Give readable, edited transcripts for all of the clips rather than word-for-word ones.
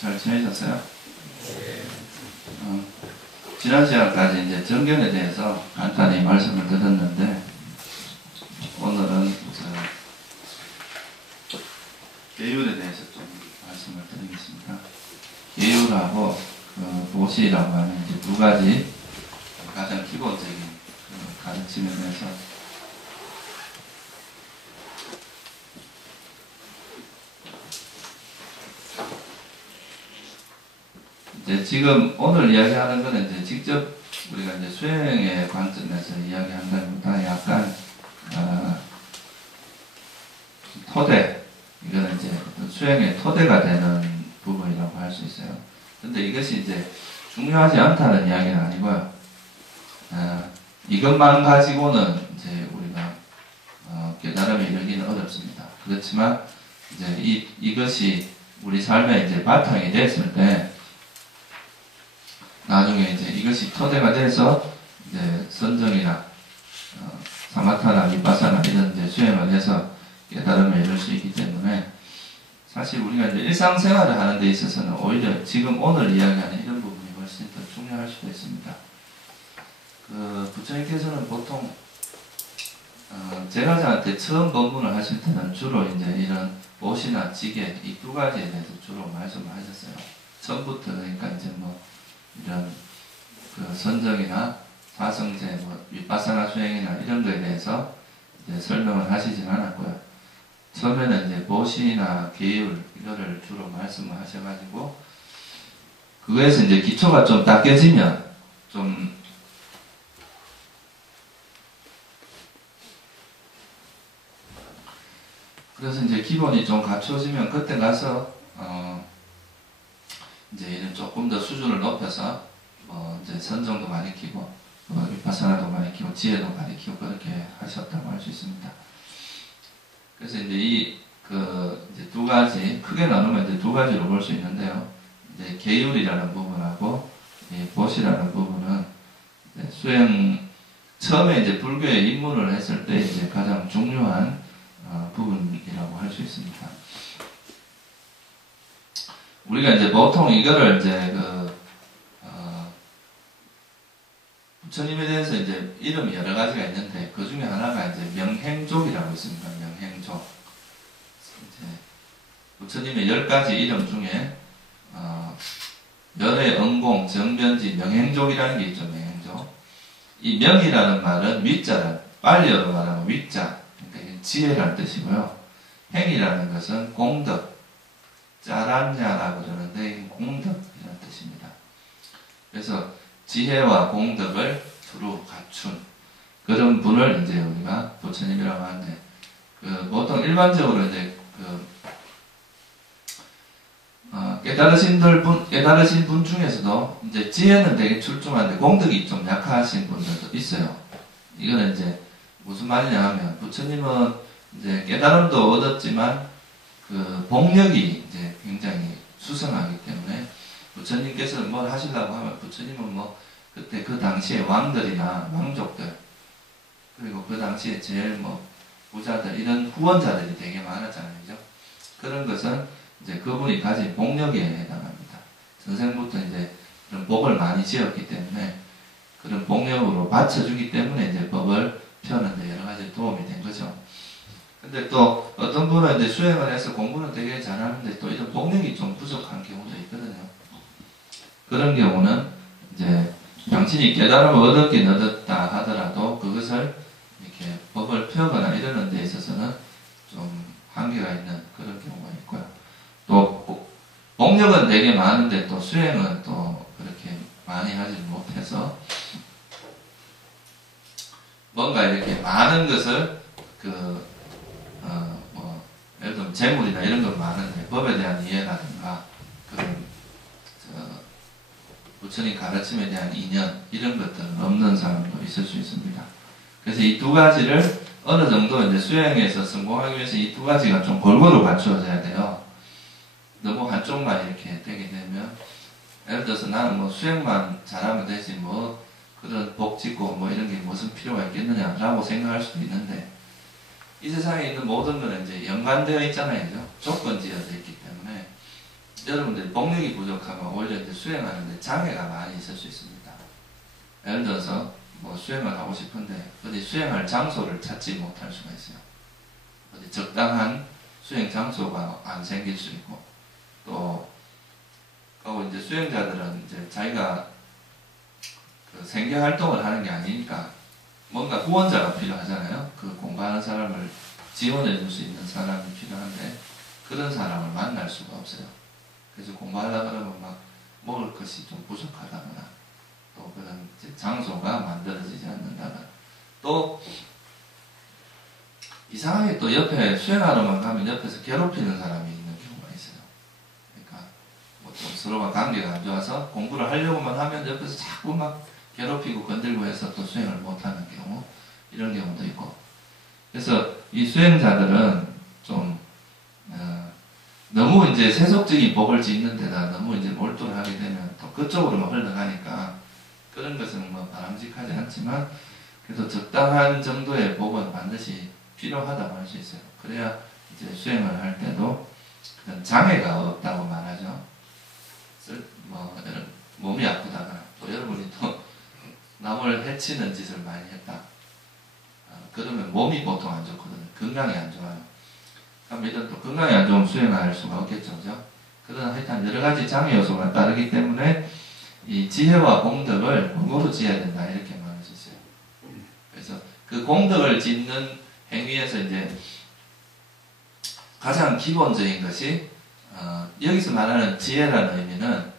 잘 지내셨어요? 지난 시간까지 이제 정견에 대해서 간단히 말씀을 드렸는데, 오늘은 계율에 대해서 좀 말씀을 드리겠습니다. 계율하고 도시라고 하는 이제 두 가지 가장 기본적인 가르침에 대해서 이제 지금 오늘 이야기하는 것은 이제 직접 우리가 이제 수행의 관점에서 이야기한다기보다 약간 토대, 이거는 이제 수행의 토대가 되는 부분이라고 할 수 있어요. 근데 이것이 이제 중요하지 않다는 이야기는 아니고요. 이것만 가지고는 이제 우리가 깨달음에 이르기는 어렵습니다. 그렇지만 이제 이것이 우리 삶의 이제 바탕이 됐을 때, 나중에 이제 이것이 토대가 돼서 이제 선정이나 사마타나 비파사나 이런 이제 수행을 해서 깨달음에 이를 수 있기 때문에, 사실 우리가 이제 일상생활을 하는 데 있어서는 오히려 지금 오늘 이야기하는 이런 부분이 훨씬 더 중요할 수도 있습니다. 부처님께서는 보통 제가 저한테 처음 법문을 하실 때는 주로 이제 이런 보시나 지계 이 두 가지에 대해서 주로 말씀을 하셨어요. 처음부터. 그러니까 이제 뭐 이런 선정이나 사성제, 윗바사나 수행이나 이런 거에 대해서 이제 설명을 하시진 않았고요. 처음에는 이제 보시나 계율 이거를 주로 말씀을 하셔가지고, 그거에서 이제 기초가 좀 닦여지면 좀 그래서 이제 기본이 좀 갖춰지면 그때 가서 이제 이런 조금 더 수준을 높여서 이제 선정도 많이 키고 위파사나도 많이 키고 지혜도 많이 키고 그렇게 하셨다고 할 수 있습니다. 그래서 이제 이제 두 가지 크게 나누면 이제 두 가지로 볼 수 있는데요. 이제 계율이라는 부분하고 이 보시라는 부분은 이제 수행 처음에 이제 불교에 입문을 했을 때 이제 가장 중요한 부분이라고 할 수 있습니다. 우리가 이제 보통 이거를 이제 부처님에 대해서 이제 이름이 여러 가지가 있는데, 그 중에 하나가 이제 명행족이라고 있습니다. 명행족. 이제 부처님의 10가지 이름 중에 열의 응공, 정변지, 명행족이라는 게 있죠. 명행족. 이 명이라는 말은 위자는 빨리어로 말하면 위자, 그러니까 지혜라는 뜻이고요. 행이라는 것은 공덕, 짜란냐라고 그러는데 공덕이라는 뜻입니다. 그래서 지혜와 공덕을 두루 갖춘 그런 분을 이제 우리가 부처님이라고 하는데, 보통 일반적으로 이제 깨달으신 분 중에서도 이제 지혜는 되게 출중한데 공덕이 좀 약하신 분들도 있어요. 이거는 이제 무슨 말이냐 하면, 부처님은 이제 깨달음도 얻었지만 복력이 이제 굉장히 수성하기 때문에, 부처님께서 뭘 하시려고 하면 부처님은 뭐 그때 그 당시에 왕들이나 왕족들, 그리고 그 당시에 제일 뭐 부자들 이런 후원자들이 되게 많았잖아요. 그죠? 그런 것은 이제 그분이 가진 복력에 해당합니다. 전생부터 이제 그런 복을 많이 지었기 때문에 그런 복력으로 받쳐주기 때문에 이제 법을 펴는데 여러 가지 도움이 된 거죠. 근데 또 어떤 분은 이제 수행을 해서 공부는 되게 잘하는데 또 이런 복력이 좀 부족한 경우도 있거든요. 그런 경우는 이제 당신이 깨달음을 얻었긴 얻었다 하더라도 그것을 이렇게 법을 펴거나 이러는 데 있어서는 좀 한계가 있는 그런 경우가 있고요. 또 복력은 되게 많은데 또 수행은 또 그렇게 많이 하지 못해서 뭔가 이렇게 많은 것을 예를 들면 재물이나 이런 건 많은데 법에 대한 이해라든가 그런 부처님 가르침에 대한 인연 이런 것들은 없는 사람도 있을 수 있습니다. 그래서 이 두 가지를 어느 정도 이제 수행에서 성공하기 위해서 이 두 가지가 좀 골고루 갖추어져야 돼요. 너무 한쪽만 이렇게 되게 되면, 예를 들어서 나는 뭐 수행만 잘하면 되지 뭐 그런 복 짓고 뭐 이런 게 무슨 필요가 있겠느냐라고 생각할 수도 있는데, 이 세상에 있는 모든 것은 이제 연관되어 있잖아요. 그죠? 조건지어져 있기 때문에 여러분들이 복력이 부족하면 오히려 이제 수행하는데 장애가 많이 있을 수 있습니다. 예를 들어서 뭐 수행을 하고 싶은데 어디 수행할 장소를 찾지 못할 수가 있어요. 어디 적당한 수행 장소가 안 생길 수 있고, 또 그리고 이제 수행자들은 이제 자기가 그 생계 활동을 하는 게 아니니까 뭔가 후원자가 필요하잖아요. 그 공부하는 사람을 지원해 줄 수 있는 사람이 필요한데 그런 사람을 만날 수가 없어요. 그래서 공부하려고 그러면 막 먹을 것이 좀 부족하다거나 또 그런 장소가 만들어지지 않는다거나 또 이상하게 또 옆에 수행하러만 가면 옆에서 괴롭히는 사람이 있는 경우가 있어요. 그러니까 뭐 좀 서로가 관계가 안 좋아서 공부를 하려고만 하면 옆에서 자꾸 막 괴롭히고 건들고 해서 또 수행을 못하는 경우, 이런 경우도 있고. 그래서 이 수행자들은 좀 너무 이제 세속적인 법을 짓는 데다 너무 이제 몰두를 하게 되면 또 그쪽으로만 흘러가니까 그런 것은 뭐 바람직하지 않지만 그래도 적당한 정도의 법은 반드시 필요하다고 할 수 있어요. 그래야 이제 수행을 할 때도 그런 장애가 없다고 말하죠. 뭐 몸이 아프다거나 또 여러분이 또 남을 해치는 짓을 많이 했다. 그러면 몸이 보통 안 좋거든요. 건강이 안 좋아요. 그럼 이런 또 건강이 안 좋으면 수행할 수가 없겠죠. 그죠? 그러나 하여튼 여러 가지 장애 요소가 따르기 때문에 이 지혜와 공덕을 골고루 지어야 된다. 이렇게 말할 수 있어요. 그래서 그 공덕을 짓는 행위에서 이제 가장 기본적인 것이 여기서 말하는 지혜라는 의미는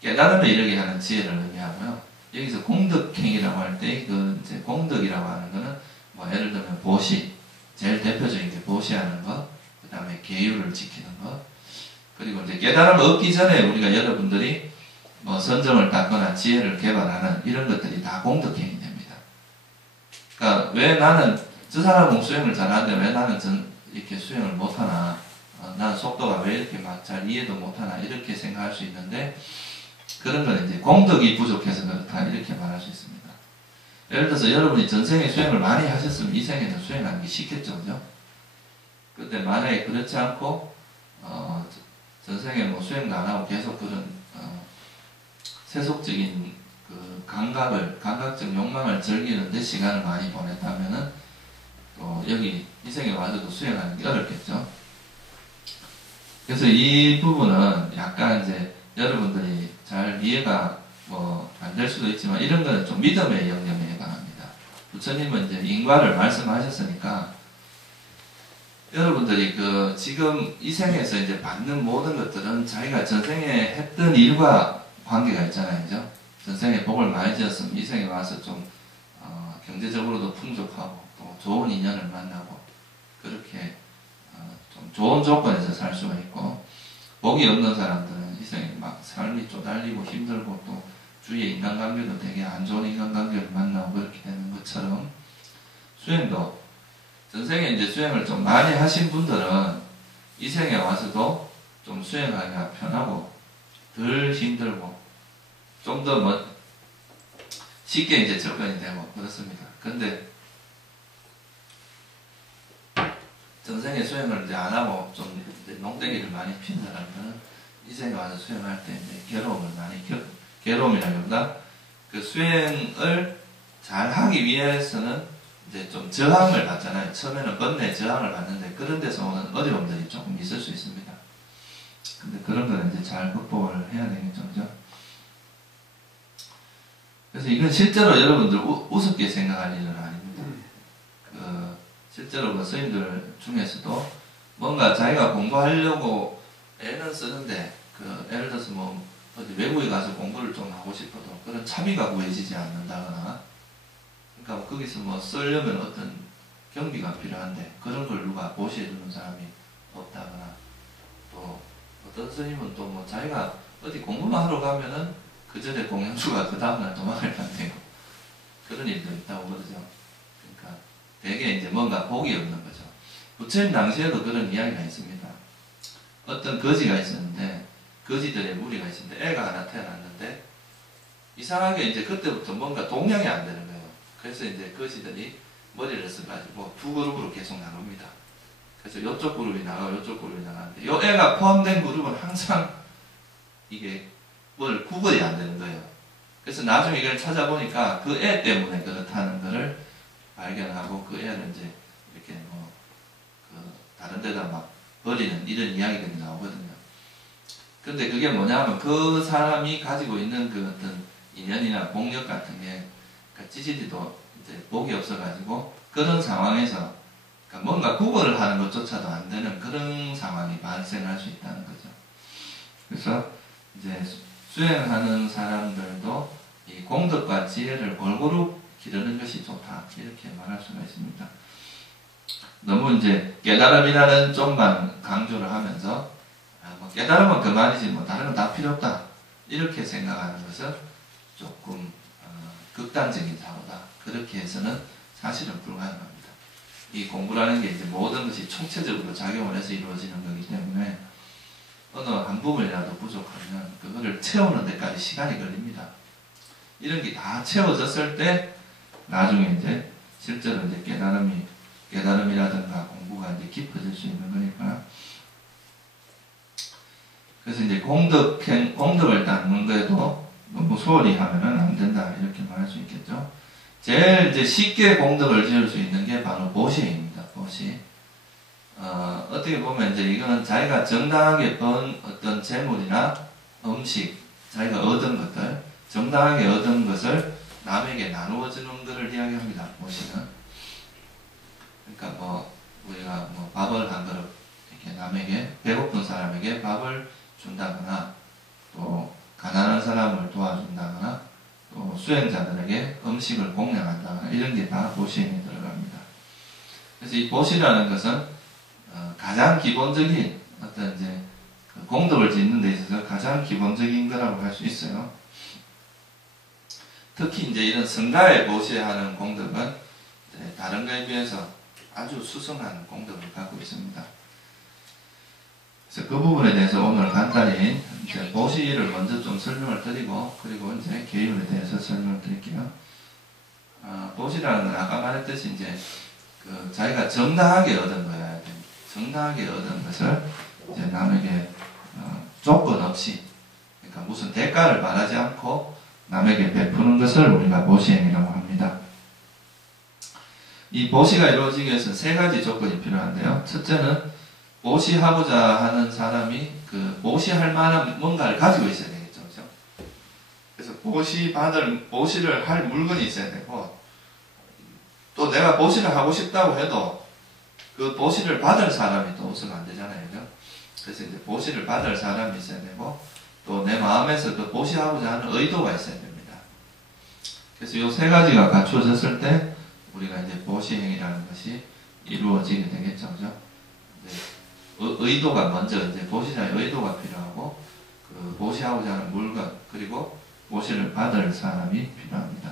깨달음에 이르게 하는 지혜를 의미하고요. 여기서 공덕행위라고 할 때 그 이제 공덕이라고 하는 거는 뭐 예를 들면 보시, 제일 대표적인 게 보시하는 것, 그 다음에 계율을 지키는 것, 그리고 이제 깨달음을 얻기 전에 우리가 여러분들이 뭐 선정을 닦거나 지혜를 개발하는 이런 것들이 다 공덕행위 됩니다. 그러니까 왜 나는 저 사람은 수행을 잘하는데 왜 나는 이렇게 수행을 못하나, 나는 속도가 왜 이렇게 막 잘 이해도 못하나 이렇게 생각할 수 있는데 그런 건 이제 공덕이 부족해서 그렇다 이렇게 말할 수 있습니다. 예를 들어서 여러분이 전생에 수행을 많이 하셨으면 이 생에는 수행하는 게 쉽겠죠, 그죠? 근데 만약에 그렇지 않고 전생에 뭐 수행도 안 하고 계속 그런 세속적인 그 감각적 욕망을 즐기는데 시간을 많이 보냈다면은 또 여기 이 생에 와서도 수행하는 게 어렵겠죠. 그래서 이 부분은 약간 이제 여러분들이 잘 이해가 뭐 안 될 수도 있지만 이런 거는 좀 믿음의 영역에 해당합니다. 부처님은 이제 인과를 말씀하셨으니까 여러분들이 그 지금 이 생에서 이제 받는 모든 것들은 자기가 전생에 했던 일과 관계가 있잖아요, 그죠? 전생에 복을 많이 지었으면 이 생에 와서 좀 경제적으로도 풍족하고 또 좋은 인연을 만나고 그렇게 좀 좋은 조건에서 살 수가 있고, 복이 없는 사람들은 이 생에 막 삶이 쪼달리고 힘들고 또 주위의 인간관계도 되게 안 좋은 인간관계를 만나고 그렇게 되는 것처럼 수행도 전생에 이제 수행을 좀 많이 하신 분들은 이 생에 와서도 좀 수행하기가 편하고 덜 힘들고 좀 더 뭐 쉽게 이제 접근이 되고 그렇습니다. 근데 전생에 수행을 이제 안 하고 좀 농땡이를 많이 피는 사람들은 이 생에 와서 수행할 때 이제 괴로움을 많이 괴로움이라기보다 그 수행을 잘 하기 위해서는 이제 좀 저항을 받잖아요. 처음에는 번뇌 저항을 받는데 그런 데서 오는 어려움들이 조금 있을 수 있습니다. 근데 그런 거는 이제 잘 극복을 해야 되겠죠, 그죠? 그래서 이건 실제로 여러분들 우습게 생각할 일은 아닙니다. 실제로 그 스님들 중에서도 뭔가 자기가 공부하려고 애는 쓰는데 예를 들어서 뭐 어디 외국에 가서 공부를 좀 하고 싶어도 그런 차비가 구해지지 않는다거나, 그러니까 뭐 거기서 뭐 쓰려면 어떤 경비가 필요한데 그런 걸 누가 보시해주는 사람이 없다거나, 또 어떤 스님은 또 뭐 자기가 어디 공부만 하러 가면은 그 전에 공연주가 그 다음날 도망을 간대요. 그런 일도 있다고 그러죠. 그러니까 되게 이제 뭔가 복이 없는 거죠. 부처님 당시에도 그런 이야기가 있습니다. 어떤 거지가 있었는데 거지들의 무리가 있었는데 애가 하나 태어났는데 이상하게 이제 그때부터 뭔가 동양이 안 되는 거예요. 그래서 이제 거지들이 머리를 써가지고 두 그룹으로 계속 나눕니다. 그래서 이쪽 그룹이 나가고 이쪽 그룹이 나가는데 이 애가 포함된 그룹은 항상 이게 뭘 구분이 안 되는 거예요. 그래서 나중에 이걸 찾아보니까 그 애 때문에 그렇다는 거를 발견하고 그 애를 이제 이렇게 뭐 그 다른 데다 막 버리는 이런 이야기들이 나오거든요. 근데 그게 뭐냐면 그 사람이 가지고 있는 그 어떤 인연이나 공력 같은 게 그러니까 찌질이도 이제 복이 없어가지고 그런 상황에서 그러니까 뭔가 구분을 하는 것조차도 안 되는 그런 상황이 발생할 수 있다는 거죠. 그래서 이제 수행하는 사람들도 이 공덕과 지혜를 골고루 기르는 것이 좋다 이렇게 말할 수가 있습니다. 너무 이제 깨달음이라는 쪽만 강조를 하면서 뭐 깨달으면 그만이지 뭐 다른 건 다 필요 없다 이렇게 생각하는 것은 조금 극단적인 사고다. 그렇게 해서는 사실은 불가능합니다. 이 공부라는 게 이제 모든 것이 총체적으로 작용을 해서 이루어지는 거기 때문에 어느 한 부분이라도 부족하면 그거를 채우는 데까지 시간이 걸립니다. 이런 게 다 채워졌을 때 나중에 이제 실제로 이제 깨달음이라든가 공부가 이제 깊어질 수 있는 거니까. 그래서 이제 공덕을 닦는 거에도 너무 소홀히 하면은 안 된다 이렇게 말할 수 있겠죠. 제일 이제 쉽게 공덕을 지을 수 있는 게 바로 보시입니다. 보시. 어떻게 보면 이제 이거는 자기가 정당하게 번 어떤 재물이나 음식, 자기가 얻은 것들, 정당하게 얻은 것을 남에게 나누어 주는 것을 이야기합니다. 보시는. 그러니까 뭐 우리가 뭐 밥을 한 그릇 이렇게 남에게 배고픈 사람에게 밥을 준다거나 또 가난한 사람을 도와준다거나 또 수행자들에게 음식을 공양한다거나 이런 게 다 보시에 들어갑니다. 그래서 이 보시라는 것은 가장 기본적인 어떤 이제 공덕을 짓는 데 있어서 가장 기본적인 거라고 할 수 있어요. 특히 이제 이런 성가에 보시하는 공덕은 다른 거에 비해서 아주 수성한 공덕을 갖고 있습니다. 그래서 그 부분에 대해서 오늘 간단히 이제 보시를 먼저 좀 설명을 드리고 그리고 이제 계율에 대해서 설명을 드릴게요. 보시라는 건 아까 말했듯이 이제 그 자기가 정당하게 얻은 거야. 정당하게 얻은 것을 이제 남에게 조건 없이 그러니까 무슨 대가를 바라지 않고 남에게 베푸는 것을 우리가 보시행이라고 합니다. 이 보시가 이루어지기 위해서 세 가지 조건이 필요한데요. 첫째는 보시하고자 하는 사람이 그 보시할 만한 뭔가를 가지고 있어야 되겠죠. 그렇죠? 그래서 보시를 할 물건이 있어야 되고 또 내가 보시를 하고 싶다고 해도 그 보시를 받을 사람이 또 없으면 안 되잖아요. 그죠? 그래서 이제 보시를 받을 사람이 있어야 되고 또 내 마음에서 그 보시하고자 하는 의도가 있어야 됩니다. 그래서 이 세 가지가 갖추어졌을 때 우리가 이제 보시행이라는 것이 이루어지게 되겠죠. 그죠? 의도가 먼저 이제 보시자의 의도가 필요하고 그 보시하고자 하는 물건 그리고 보시를 받을 사람이 필요합니다.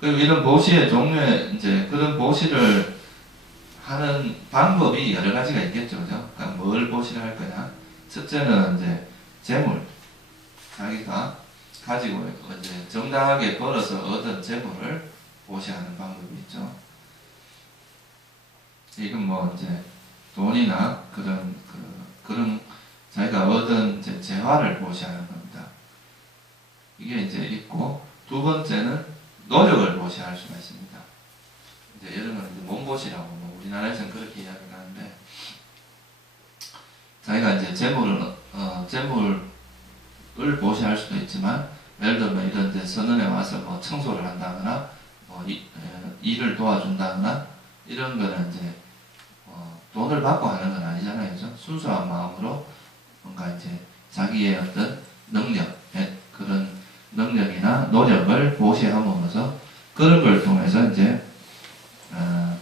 그리고 이런 보시의 종류에 이제 그런 보시를 하는 방법이 여러 가지가 있겠죠. 그죠? 그러니까 뭘 보시를 할 거냐? 첫째는 이제 재물. 자기가 가지고 이제 정당하게 벌어서 얻은 재물을 보시하는 방법이 있죠. 이건 뭐 이제 돈이나 그런 자기가 얻은 이제 재화를 보시하는 겁니다. 이게 이제 있고 두 번째는 노력을 보시할 수가 있습니다. 이제 이런 건 이제 몸보시라고 뭐 우리나라에서는 그렇게 이야기를 하는데 자기가 이제 재물을 보시할 수도 있지만 예를 들면 이런 데 선언에 와서 뭐 청소를 한다거나 뭐 일을 도와준다거나 이런 거는 이제 돈을 받고 하는 건 아니잖아요. 그죠? 순수한 마음으로 뭔가 이제 자기의 어떤 능력, 그런 능력이나 노력을 보시함으로써 그런 걸 통해서 이제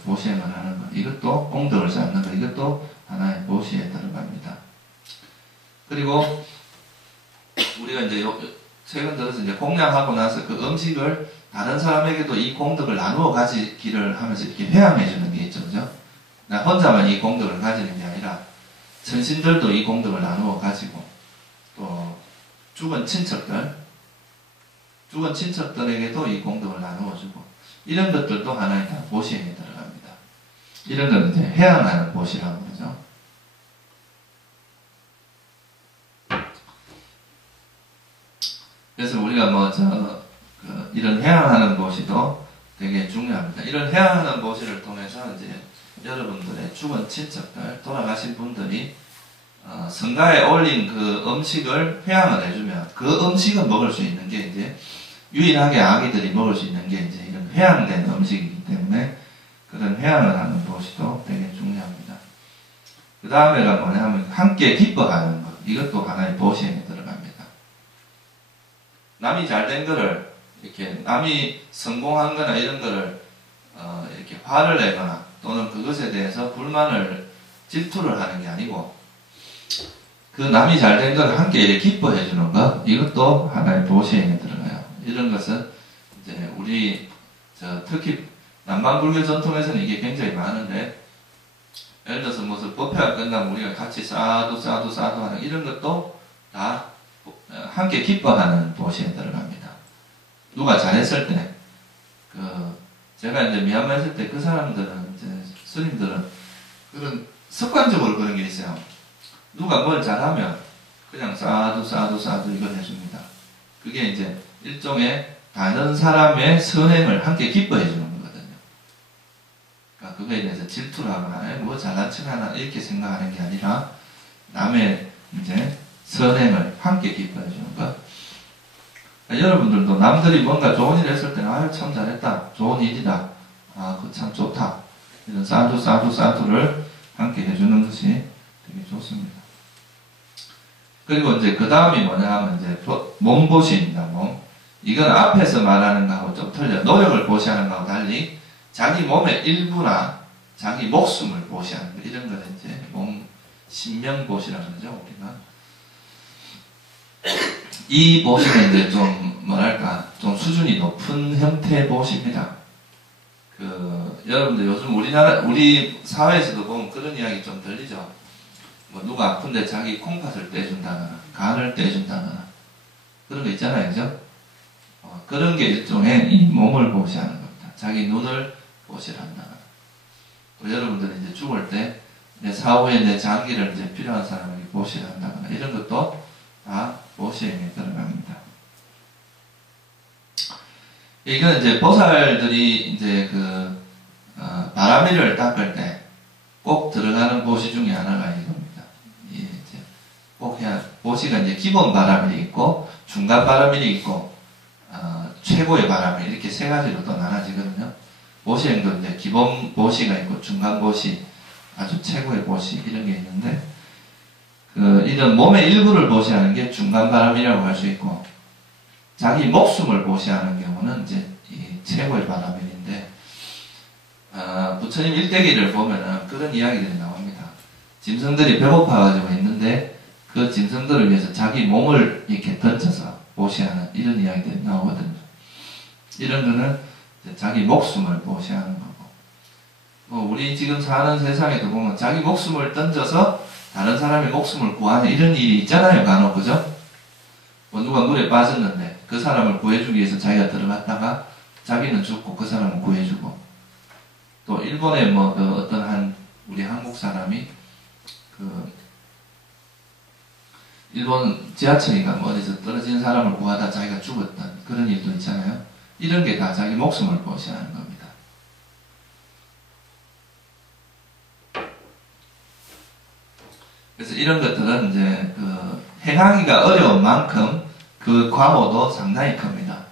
보시행을 하는 것. 이것도 공덕을 쌓는 것. 이것도 하나의 보시에 들어갑니다. 그리고 우리가 이제 최근 들어서 이제 공양하고 나서 그 음식을 다른 사람에게도 이 공덕을 나누어 가지기를 하면서 이렇게 회양해 주는 게 있죠. 그죠? 나 혼자만 이 공덕을 가지는 게 아니라 천신들도 이 공덕을 나누어 가지고 또 죽은 친척들에게도 이 공덕을 나누어 주고 이런 것들도 하나의 다 보시행에 들어갑니다. 이런 걸 이제 회항하는 보시라고 그러죠. 그래서 우리가 이런 회항하는 보시도 되게 중요합니다. 이런 회항하는 보시를 통해서 이제 여러분들의 죽은 친척들, 돌아가신 분들이 성가에 올린 그 음식을 회항을 해주면 그 음식을 먹을 수 있는 게 이제 유일하게 아기들이 먹을 수 있는 게 이제 이런 회항된 음식이기 때문에 그런 회항을 하는 보시도 되게 중요합니다. 그 다음에가 뭐냐면 함께 기뻐하는 것. 이것도 하나의 보시에 들어갑니다. 남이 잘된 거를 이렇게 남이 성공한 거나 이런 거를 이렇게 화를 내거나 또는 그것에 대해서 불만을 질투를 하는 게 아니고 그 남이 잘된 걸 함께 이렇게 기뻐해 주는 것, 이것도 하나의 보시행에 들어가요. 이런 것은 이제 우리 특히 남방불교 전통에서는 이게 굉장히 많은데, 예를 들어서 무슨 법회가 끝나면 우리가 같이 사두 하는 이런 것도 다 함께 기뻐하는 보시에 들어갑니다. 누가 잘했을 때, 제가 이제 미얀마 있을 때 그 사람들은 이제 스님들은 그런 습관적으로 그런 게 있어요. 누가 뭘 잘하면 그냥 사두 이걸 해줍니다. 그게 이제 일종의 다른 사람의 선행을 함께 기뻐해 주는 거거든요. 그러니까 그거에 대해서 질투를 하거나 뭐 잘난 척 하나 이렇게 생각하는 게 아니라 남의 이제 선행을 함께 기뻐해 주는 것. 그러니까 여러분들도 남들이 뭔가 좋은 일을 했을 때는 아유 참 잘했다, 좋은 일이다, 아 그거 참 좋다, 이런 사두를 함께 해주는 것이 되게 좋습니다. 그리고 이제 그 다음이 뭐냐 하면 이제 몸보시입니다. 몸. 이건 앞에서 말하는 거하고 좀 틀려. 노력을 보시하는 거하고 달리 자기 몸의 일부나 자기 목숨을 보시하는 거. 이런 걸 이제 신명보시라고 하죠, 우리가. 이 보시는 이제 좀 뭐랄까 좀 수준이 높은 형태의 보시입니다. 여러분들 요즘 우리 사회에서도 보면 그런 이야기 좀 들리죠. 뭐 누가 아픈데 자기 콩팥을 떼준다거나 간을 떼준다거나 그런 거 있잖아요, 그죠? 그런 게 일종의 이 몸을 보시하는 겁니다. 자기 눈을 보시한다거나 또 여러분들이 이제 죽을 때 내 사후에 내 장기를 이제 필요한 사람에게 보시한다거나 이런 것도 다 보시행에 들어갑니다. 이건 이제 보살들이 이제 바라미를 닦을 때 꼭 들어가는 보시 중에 하나가 이겁니다. 이제 꼭 해야, 보시가 이제 기본 바라밀이 있고, 중간 바라밀이 있고, 최고의 바라밀, 이렇게 세 가지로 또 나눠지거든요. 보시행도 이제 기본 보시가 있고, 중간 보시, 아주 최고의 보시, 이런 게 있는데, 이런 몸의 일부를 보시하는 게 중간 바라밀이라고 할 수 있고, 자기 목숨을 보시하는 경우는 이제 이 최고의 바라밀인데, 부처님 일대기를 보면은 그런 이야기들이 나옵니다. 짐승들이 배고파가지고 있는데 그 짐승들을 위해서 자기 몸을 이렇게 던져서 보시하는 이런 이야기들이 나오거든요. 이런 거는 자기 목숨을 보시하는 거고, 우리 지금 사는 세상에도 보면 자기 목숨을 던져서 다른 사람의 목숨을 구하는 이런 일이 있잖아요, 간혹, 그죠? 누가 물에 빠졌는데 그 사람을 구해주기 위해서 자기가 들어갔다가 자기는 죽고 그 사람은 구해주고, 또 일본에 어떤 우리 한국 사람이 일본 지하철인가 어디서 떨어진 사람을 구하다 자기가 죽었던 그런 일도 있잖아요. 이런 게 다 자기 목숨을 보시하는 겁니다. 그래서 이런 것들은 이제 행하기가 어려운 만큼 그 과보도 상당히 큽니다.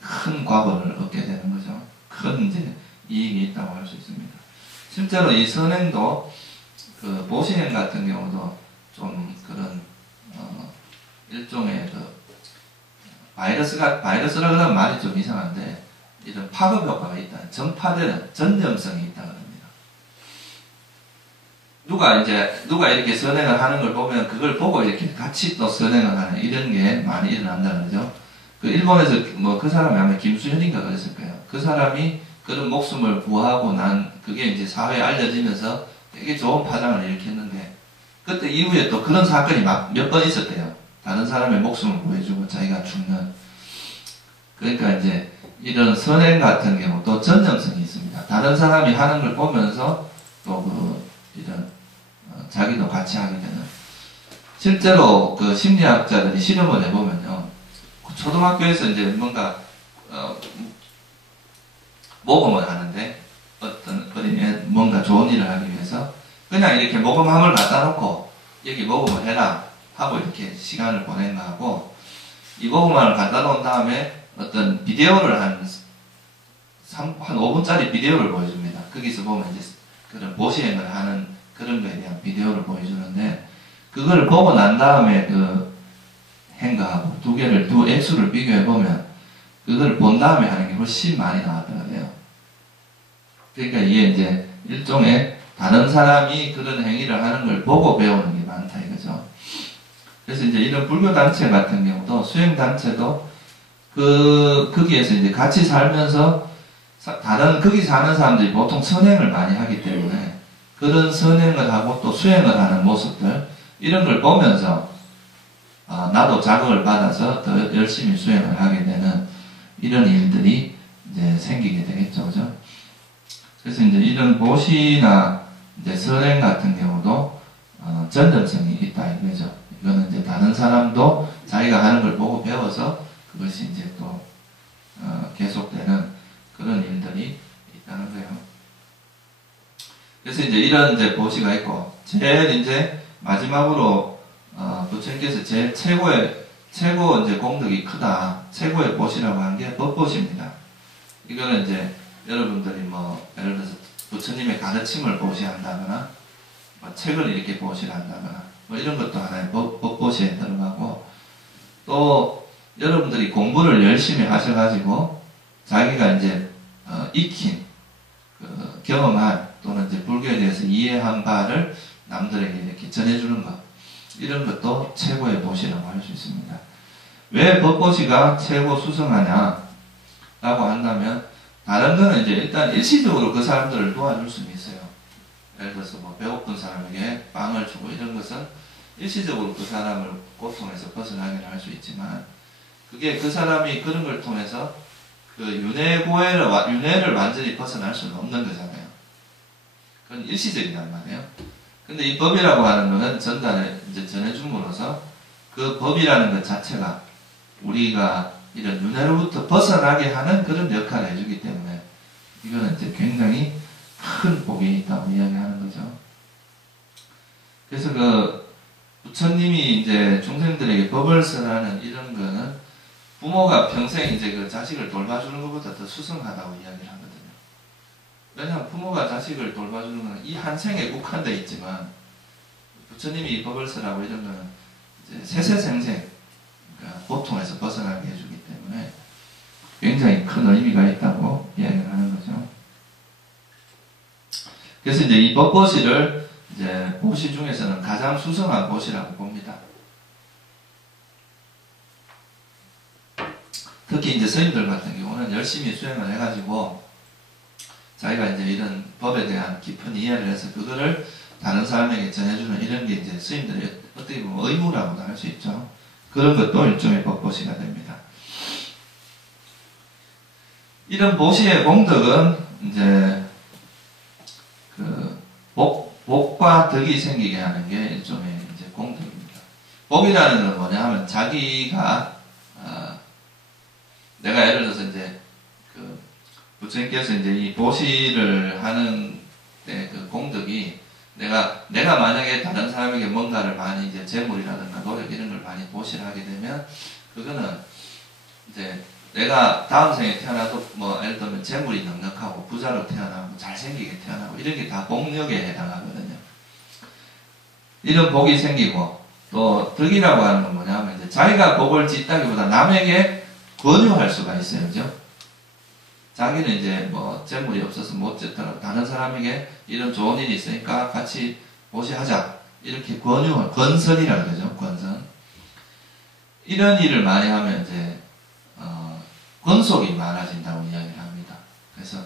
큰 과보를 얻게 되는 거죠. 큰 이제 이익이 있다고 할 수 있습니다. 실제로 이 선행도 보시행 같은 경우도 좀 그런 일종의 바이러스라 그러면 말이 좀 이상한데 이런 파급 효과가 있다. 전파되는 전염성이 있다 그럽니다. 누가 이렇게 선행을 하는 걸 보면 그걸 보고 이렇게 같이 또 선행을 하는 이런 게 많이 일어난다 그러죠. 일본에서 그 사람이 아마 김수현인가 그랬을 거예요. 그 사람이 그런 목숨을 구하고 난 그게 이제 사회에 알려지면서 되게 좋은 파장을 일으켰는데, 그때 이후에 또 그런 사건이 몇 번 있었대요. 다른 사람의 목숨을 구해주고 자기가 죽는. 그러니까 이제 이런 선행 같은 경우 또 전염성이 있습니다. 다른 사람이 하는 걸 보면서 또 이런 자기도 같이 하게 되는. 실제로 그 심리학자들이 실험을 해보면요, 초등학교에서 이제 뭔가 모범을 하는데 어떤 어린이에 뭔가 좋은 일을 하기 위해서 그냥 이렇게 모범함을 갖다 놓고 여기 모범을 해라 하고 이렇게 시간을 보낸 거하고, 이 모범함을 갖다 놓은 다음에 어떤 비디오를 한 5분짜리 비디오를 보여줍니다. 거기서 보면 이제 그런 보시행을 하는 그런 거에 대한 비디오를 보여주는데, 그걸 보고 난 다음에 그 행거하고 두 액수를 비교해 보면 그걸 본 다음에 하는 게 훨씬 많이 나왔더라고요. 그러니까 이게 이제 일종의 다른 사람이 그런 행위를 하는 걸 보고 배우는 게 많다 이거죠. 그래서 이제 이런 불교 단체 같은 경우도, 수행 단체도 거기에서 이제 같이 살면서 거기 사는 사람들이 보통 선행을 많이 하기 때문에 그런 선행을 하고 또 수행을 하는 모습들, 이런 걸 보면서 나도 자극을 받아서 더 열심히 수행을 하게 되는 이런 일들이 이제 생기게 되겠죠, 그죠? 그래서 이제 이런 보시나 이제 선행 같은 경우도 전점성이 있다 이거죠. 이거는 이제 다른 사람도 자기가 하는 걸 보고 배워서 그것이 이제 또 계속되는 그런 일들이 있다는 거예요. 그래서 이제 이런 이제 보시가 있고, 제일 이제 마지막으로 부처님께서 제일 최고 이제 공덕이 크다, 최고의 보시라고 한 게 법보시입니다. 이거는 이제 여러분들이 뭐 예를 들어서 부처님의 가르침을 보시한다거나 뭐 책을 이렇게 보시한다거나 뭐 이런 것도 하나의 법보시에 들어가고, 또 여러분들이 공부를 열심히 하셔가지고 자기가 이제 익힌 경험한 또는 이제 불교에 대해서 이해한 바를 남들에게 이렇게 전해주는 것, 이런 것도 최고의 보시라고 할 수 있습니다. 왜 법보시가 최고 수성하냐 라고 한다면, 다른 거는 이제 일단 일시적으로 그 사람들을 도와줄 수는 있어요. 예를 들어서 뭐 배고픈 사람에게 빵을 주고 이런 것은 일시적으로 그 사람을 고통에서 벗어나게 할 수 있지만, 그게 그 사람이 그런 걸 통해서 그 윤회를 완전히 벗어날 수는 없는 거잖아요. 그건 일시적이란 말이에요. 근데 이 법이라고 하는 거는 이제 전해줌으로써 그 법이라는 것 자체가 우리가 이런 윤회로부터 벗어나게 하는 그런 역할을 해주기 때문에 이거는 이제 굉장히 큰 복이 있다고 이야기하는 거죠. 그래서 그 부처님이 이제 중생들에게 법을 쓰라는 이런 거는 부모가 평생 이제 그 자식을 돌봐주는 것보다 더 수성하다고 이야기를 하거든요. 왜냐하면 부모가 자식을 돌봐주는 것은 이 한 생에 국한되어 있지만, 부처님이 이 법을 쓰라고 이런 거는 이제 세세생생 그러니까 고통에서 벗어나게 해주기 때문에 굉장히 큰 의미가 있다고 이야기를 하는 거죠. 그래서 이제 이 법보시를 이제 보시 중에서는 가장 수성한 보시라고 봅니다. 특히 이제 스님들 같은 경우는 열심히 수행을 해가지고 자기가 이제 이런 법에 대한 깊은 이해를 해서 그거를 다른 사람에게 전해주는 이런 게 이제 스님들의 어떻게 보면 의무라고도 할 수 있죠. 그런 것도 일종의 법보시가 됩니다. 이런 보시의 공덕은 이제 그 복과 덕이 생기게 하는 게 일종의 이제 공덕입니다. 복이라는 건 뭐냐 하면 자기가 내가 예를 들어서 이제 그 부처님께서 이제 이 보시를 하는 때 그 공덕이 내가 만약에 다른 사람에게 뭔가를 많이 이제 재물이라든가 노력 이런 걸 많이 보시를 하게 되면 그거는 이제 내가 다음 생에 태어나도 뭐 예를 들면 재물이 넉넉하고 부자로 태어나고 잘생기게 태어나고 이런 게 다 복력에 해당하거든요. 이런 복이 생기고, 또 덕이라고 하는 건 뭐냐면 이제 자기가 복을 짓다기보다 남에게 권유할 수가 있어요, 그죠? 자기는 이제 뭐 재물이 없어서 못 짓더라도 다른 사람에게 이런 좋은 일이 있으니까 같이 보시하자 이렇게 권선이라고 그러죠. 권선. 이런 일을 많이 하면 이제 권속이 많아진다고 이야기를 합니다. 그래서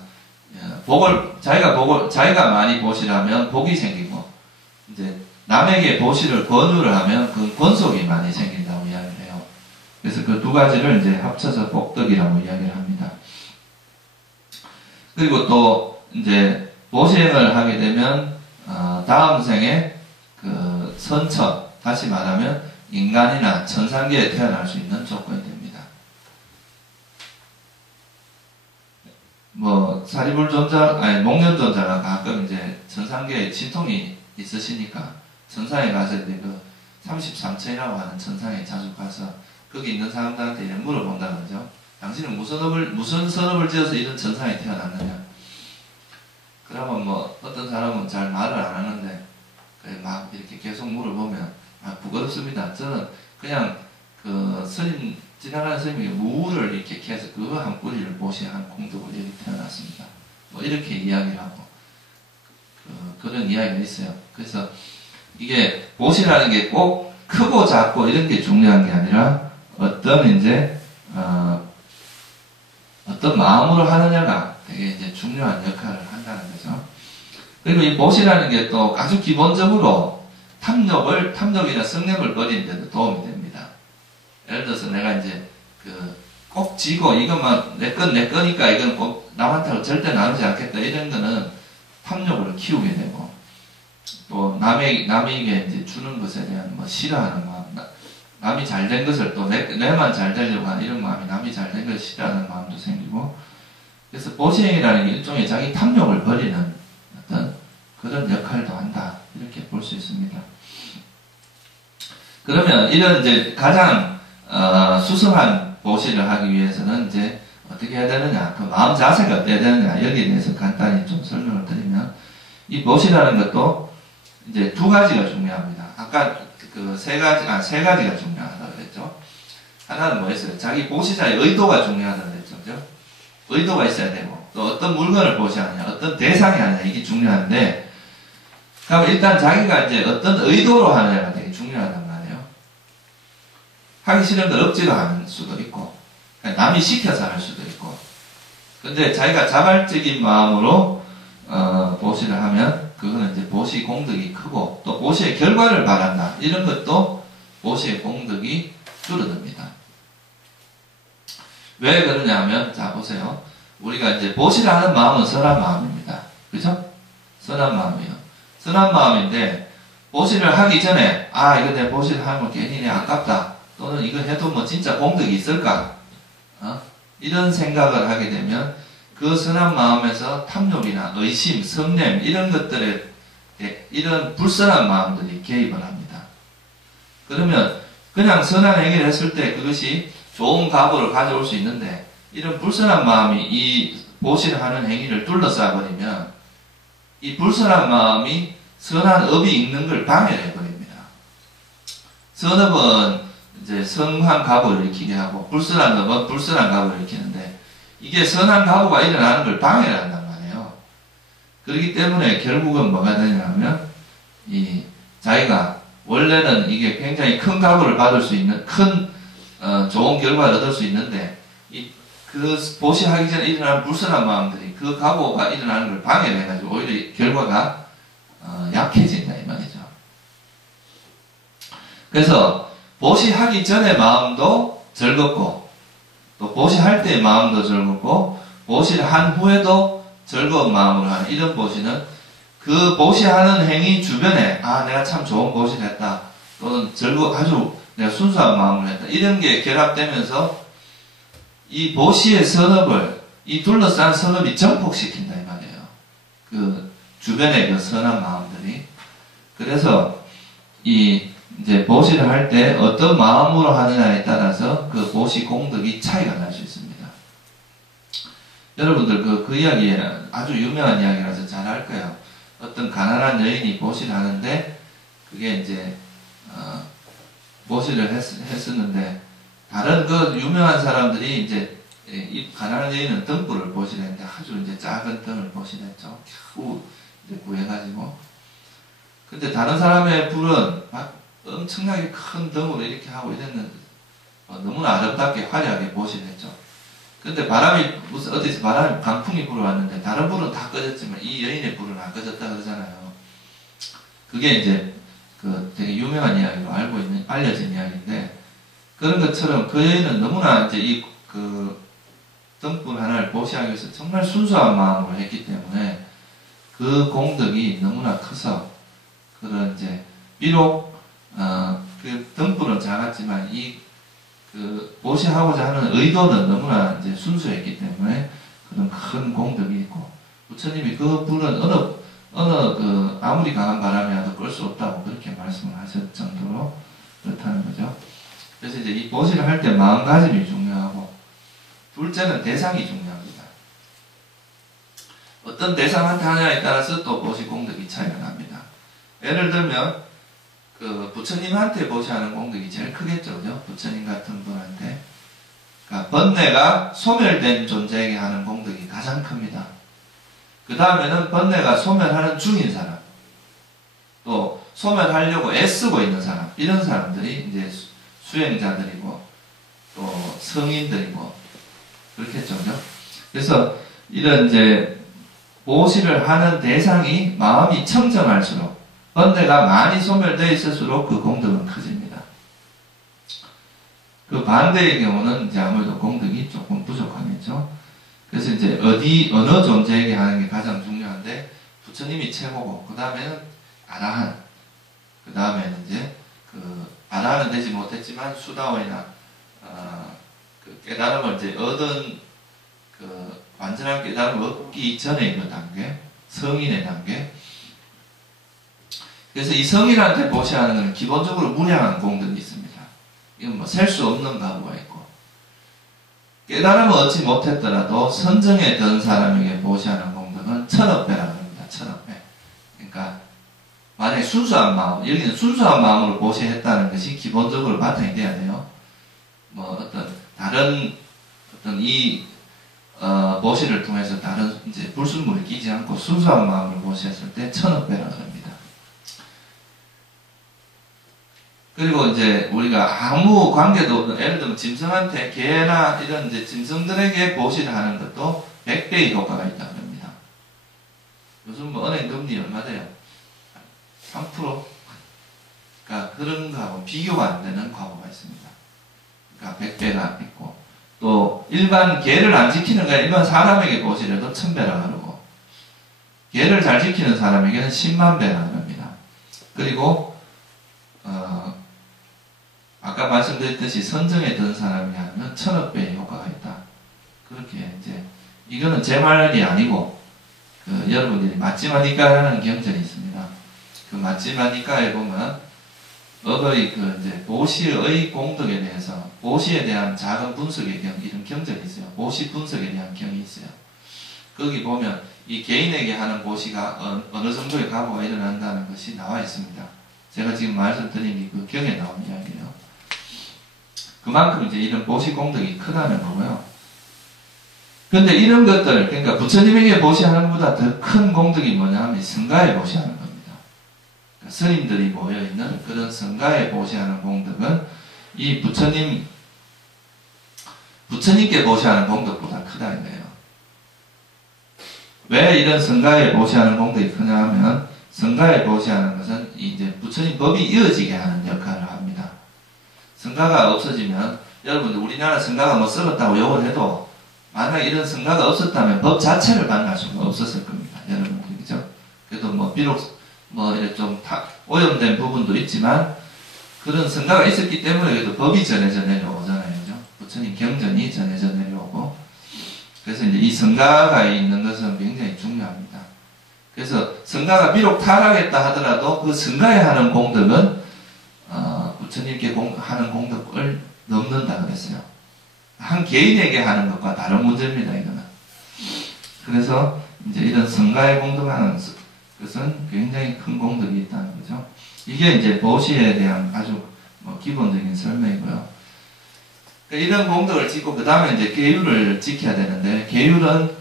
자기가 많이 보시라면 복이 생기고, 이제 남에게 보시를 권유를 하면 그 권속이 많이 생긴다고 이야기를 해요. 그래서 그 두 가지를 이제 합쳐서 복덕이라고 이야기를 합니다. 그리고 또 이제 보시행을 하게 되면 다음 생에 그 선처, 다시 말하면 인간이나 천상계에 태어날 수 있는 조건이 됩니다. 뭐 사리불존자, 아니 목련존자가 가끔 이제 천상계에 진통이 있으시니까 천상에 가서 이제 그 33층이라고 하는 천상에 자주 가서 거기 있는 사람들한테 이제 물어본다는 거죠. 당신은 무슨 선업을 지어서 이런 천상에 태어났느냐? 그러면 뭐 어떤 사람은 잘 말을 안 하는데 막 이렇게 계속 물어보면 부끄럽습니다. 저는 그냥 그 스님 지나가는 스님이 무를 이렇게 캐서 그거 한 뿌리를 보시한 공덕을 여기 태어났습니다. 뭐 이렇게 이야기를 하고 그런 이야기가 있어요. 그래서 이게 보시라는 게 꼭 크고 작고 이런 게 중요한 게 아니라 어떤 이제 어떤 마음으로 하느냐가 되게 이제 중요한 역할을 한다는 거죠. 그리고 이 보시라는 게 또 아주 기본적으로 탐욕이나 성욕을 버리는 데도 도움이 됩니다. 예를 들어서 내가 이제 꼭 지고 이것만 내 거니까 이건 꼭 남한테 절대 나누지 않겠다 이런 거는 탐욕을 키우게 되고 또 남에게 이제 주는 것에 대한 뭐 싫어하는 마음, 남이 잘 된 것을 또 내만 잘 되려고 하는 이런 마음이 남이 잘 된 것을 싫어하는 마음도 생기고 그래서 보시행이라는 게 일종의 자기 탐욕을 버리는 어떤 그런 역할도 한다 이렇게 볼 수 있습니다. 그러면 이런 이제 가장 수성한 보시를 하기 위해서는 이제 어떻게 해야 되느냐, 그 마음 자세가 어때야 되느냐 여기에 대해서 간단히 좀 설명을 드리면 이 보시라는 것도 이제 두 가지가 중요합니다. 아까 그 세 가지가 중요하다고 그랬죠. 하나는 뭐였어요? 자기 보시자의 의도가 중요하다고 그랬죠. 그죠? 의도가 있어야 되고 또 어떤 물건을 보시하느냐, 어떤 대상이 하느냐 이게 중요한데 그럼 일단 자기가 이제 어떤 의도로 하느냐가 되게 중요하단 말이에요. 하기 싫은 걸 억지로 하는 수도 있고 남이 시켜서 할 수도 있고 근데 자기가 자발적인 마음으로 보시를 하면 그거는 이제 보시 공덕이 크고 또 보시의 결과를 바란다 이런 것도 보시의 공덕이 줄어듭니다. 왜 그러냐 하면 자 보세요. 우리가 이제 보시를 하는 마음은 선한 마음입니다. 그죠? 선한 마음이에요. 선한 마음인데 보시를 하기 전에 이거 내 보시를 하면 괜히 내 아깝다 또는 이거 해도 뭐 진짜 공덕이 있을까 이런 생각을 하게 되면 그 선한 마음에서 탐욕이나 의심, 성냄 이런 것들에 이런 불선한 마음들이 개입을 합니다. 그러면 그냥 선한 행위를 했을 때 그것이 좋은 가보를 가져올 수 있는데 이런 불선한 마음이 이 보시를 하는 행위를 둘러싸 버리면 이 불선한 마음이 선한 업이 있는 걸 방해를 해버립니다. 선업은 이제 선한 가보를 일으키게 하고 불선한 업은 불선한 가보를 일으키는데 이게 선한 가보가 일어나는 걸 방해를 한단 말이에요. 그렇기 때문에 결국은 뭐가 되냐면 자기가 원래는 이게 굉장히 큰 가보를 받을 수 있는 큰 좋은 결과를 얻을 수 있는데 그 보시하기 전에 일어나는 불선한 마음들이 그 가보가 일어나는 걸 방해를 해가지고 오히려 결과가 약해진다 이 말이죠. 그래서 보시하기 전의 마음도 즐겁고 또 보시할 때의 마음도 즐겁고 보시를 한 후에도 즐거운 마음으로 하는 이런 보시는 그 보시하는 행위 주변에 내가 참 좋은 보시를 했다 또는 아주 내가 순수한 마음을 했다 이런 게 결합되면서 이 보시의 선업을 이 둘러싼 선업이 정폭시킨다 이 말이에요. 그 주변의 그 선한 마음들이 그래서 이제 보시를 할 때 어떤 마음으로 하느냐에 따라서 그 보시 공덕이 차이가 날 수 있습니다. 여러분들 그 이야기 아주 유명한 이야기라서 잘 알 거예요. 어떤 가난한 여인이 보시를 하는데 그게 이제 보시를 했었는데 다른 그 유명한 사람들이 이제 이 가난한 여인은 등불을 보시를 했는데 아주 이제 작은 등을 보시를 했죠. 겨우 이제 구해가지고 근데 다른 사람의 불은 막 엄청나게 큰 등으로 이렇게 하고 이랬는데 너무나 아름답게 화려하게 보시를 했죠. 근데 어디서 바람이 강풍이 불어왔는데 다른 불은 다 꺼졌지만 이 여인의 불은 안 꺼졌다 그러잖아요. 그게 이제 되게 유명한 이야기로 알려진 이야기인데 그런 것처럼 그 여인은 너무나 이제 등불 하나를 보시하기 위해서 정말 순수한 마음으로 했기 때문에 그 공덕이 너무나 커서 그런 이제 비록 그 등불은 작았지만 그 보시하고자 하는 의도는 너무나 이제 순수했기 때문에 그런 큰 공덕이 있고 부처님이 그 불은 어느 그 아무리 강한 바람이 와도 끌 수 없다고 그렇게 말씀을 하실 정도로 그렇다는 거죠. 그래서 이제 이 보시를 할 때 마음가짐이 중요하고 둘째는 대상이 중요합니다. 어떤 대상한테 하냐에 따라서 또 보시 공덕이 차이가 납니다. 예를 들면 그 부처님한테 보시하는 공덕이 제일 크겠죠, 그죠? 부처님 같은 분한테. 그러니까 번뇌가 소멸된 존재에게 하는 공덕이 가장 큽니다. 그 다음에는 번뇌가 소멸하는 중인 사람, 또 소멸하려고 애쓰고 있는 사람, 이런 사람들이 이제 수행자들이고 또 성인들이고 그렇겠죠, 그죠? 그래서 이런 이제 보시를 하는 대상이 마음이 청정할수록 번뇌가 많이 소멸되어 있을수록 그 공덕은 커집니다. 그 반대의 경우는 이제 아무래도 공덕이 조금 부족하겠죠. 그래서 이제 어느 존재에게 하는 게 가장 중요한데 부처님이 최고고 그 다음에는 아라한, 그 다음에는 이제 그 아라한은 되지 못했지만 수다원이나 그 깨달음을 이제 얻은 그 완전한 깨달음을 얻기 전에 있는 단계, 성인의 단계. 그래서 이 성인한테 보시하는 것은 기본적으로 무량한 공덕이 있습니다. 이건 뭐 셀 수 없는 가부가 있고, 깨달음을 얻지 못했더라도 선정에 든 사람에게 보시하는 공덕은 1000억 배라고 합니다. 1000억 배. 그러니까 만약에 순수한 마음, 여기는 순수한 마음으로 보시했다는 것이 기본적으로 바탕이 돼야 돼요. 뭐 다른 보시를 통해서 다른 이제 불순물이 끼지 않고 순수한 마음으로 보시했을 때 1000억 배라고 합니다. 그리고 이제 우리가 아무 관계도 없는, 예를 들면 짐승한테 개나 이런 이제 짐승들에게 보시를 하는 것도 100배의 효과가 있다고 합니다. 요즘 뭐 은행 금리 얼마 돼요? 3%? 그러니까 그런 거하고 비교가 안 되는 과거가 있습니다. 그러니까 100배가 있고, 또 일반 개를 안 지키는 거야 일반 사람에게 보시려도 1000배라고 하고, 개를 잘 지키는 사람에게는 10만 배라고 합니다. 그리고 아까 말씀드렸듯이 선정에 든 사람이 하면 1000억 배의 효과가 있다. 그렇게 이제 이거는 제 말이 아니고 여러분들이 맞지마니까라는 경전이 있습니다. 그 맞지마니까에 보면 어거의 그 이제 보시의 공덕에 대해서 보시에 대한 작은 분석의 경 이런 경전이 있어요. 보시 분석에 대한 경이 있어요. 거기 보면 이 개인에게 하는 보시가 어느 정도의 가보가 일어난다는 것이 나와 있습니다. 제가 지금 말씀드린 그 경에 나온 이야기예요. 그만큼 이제 이런 보시 공덕이 크다는 거고요. 근데 이런 것들, 그러니까 부처님에게 보시하는 것보다 더 큰 공덕이 뭐냐 하면 성가에 보시하는 겁니다. 그러니까 스님들이 모여있는 그런 성가에 보시하는 공덕은 이 부처님께 보시하는 공덕보다 크다 이거예요. 왜 이런 성가에 보시하는 공덕이 크냐 하면 성가에 보시하는 것은 이제 부처님 법이 이어지게 하는 역할을 합니다. 성가가 없어지면 여러분들 우리나라 성가가 뭐 썩었다고 욕을 해도 만약 이런 성가가 없었다면 법 자체를 만날 수가 없었을 겁니다. 여러분들 그죠? 그래도 뭐 비록 뭐 이렇게 좀 오염된 부분도 있지만 그런 성가가 있었기 때문에 그래도 법이 전해져 내려오잖아요. 그죠? 부처님 경전이 전해져 내려오고 그래서 이제 이 성가가 있는 것은 굉장히 중요합니다. 그래서 성가가 비록 타락했다 하더라도 그 성가에 하는 공덕은 부처님께 하는 공덕을 넘는다 그랬어요. 한 개인에게 하는 것과 다른 문제입니다, 이거는. 그래서 이제 이런 성가에 공덕하는 것은 굉장히 큰 공덕이 있다는 거죠. 이게 이제 보시에 대한 아주 기본적인 설명이고요. 이런 공덕을 짓고 그 다음에 이제 계율을 지켜야 되는데 계율은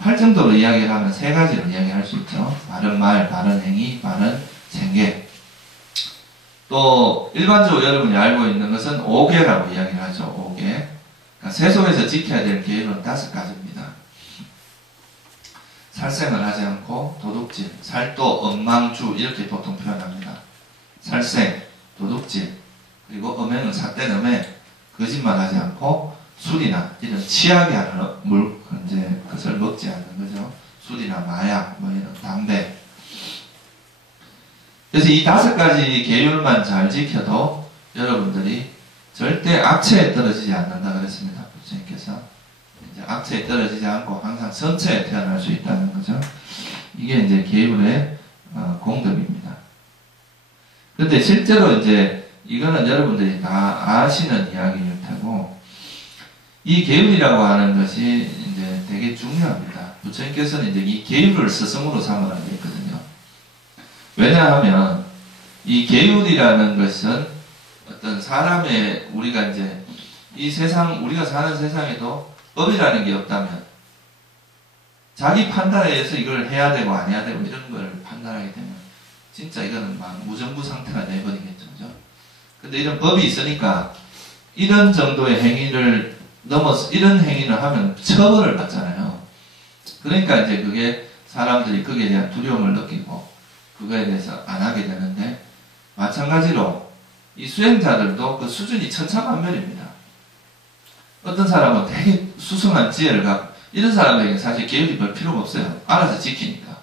8정도로 이야기를 하면 세 가지로 이야기할 수 있죠. 바른 말, 바른 행위, 바른 생계. 또 일반적으로 여러분이 알고 있는 것은 5계라고 이야기를 하죠. 5계. 그러니까 세속에서 지켜야 될 계율은 5가지입니다. 살생을 하지 않고 도둑질, 살도, 엉망주 이렇게 보통 표현합니다. 살생, 도둑질, 그리고 음행은 삿된 음행, 거짓말하지 않고 술이나 이런 취하게 하는 이제 그것을 먹지 않는 거죠. 술이나 마약, 뭐 이런 담배. 그래서 이 5가지 계율만 잘 지켜도 여러분들이 절대 악체에 떨어지지 않는다 그랬습니다. 부처님께서. 이제 악체에 떨어지지 않고 항상 선체에 태어날 수 있다는 거죠. 이게 이제 계율의 공덕입니다. 근데 실제로 이제 이거는 여러분들이 다 아시는 이야기일 테고, 이 계율이라고 하는 것이 이제 되게 중요합니다. 부처님께서는 이제 이 계율을 스승으로 삼으라고 했거든요. 왜냐하면 이 계율이라는 것은 어떤 사람의, 우리가 이제 이 세상, 우리가 사는 세상에도 법이라는 게 없다면 자기 판단에 의해서 이걸 해야 되고 안 해야 되고 이런 걸 판단하게 되면 진짜 이거는 막 무정부 상태가 돼버리겠죠. 그죠? 근데 이런 법이 있으니까 이런 정도의 행위를 넘어서 이런 행위를 하면 처벌을 받잖아요. 그러니까 이제 그게 사람들이 거기에 대한 두려움을 느끼고 그거에 대해서 안 하게 되는데, 마찬가지로 이 수행자들도 그 수준이 천차만별입니다. 어떤 사람은 되게 수승한 지혜를 갖고, 이런 사람에게 사실 계율이 별 필요가 없어요. 알아서 지키니까.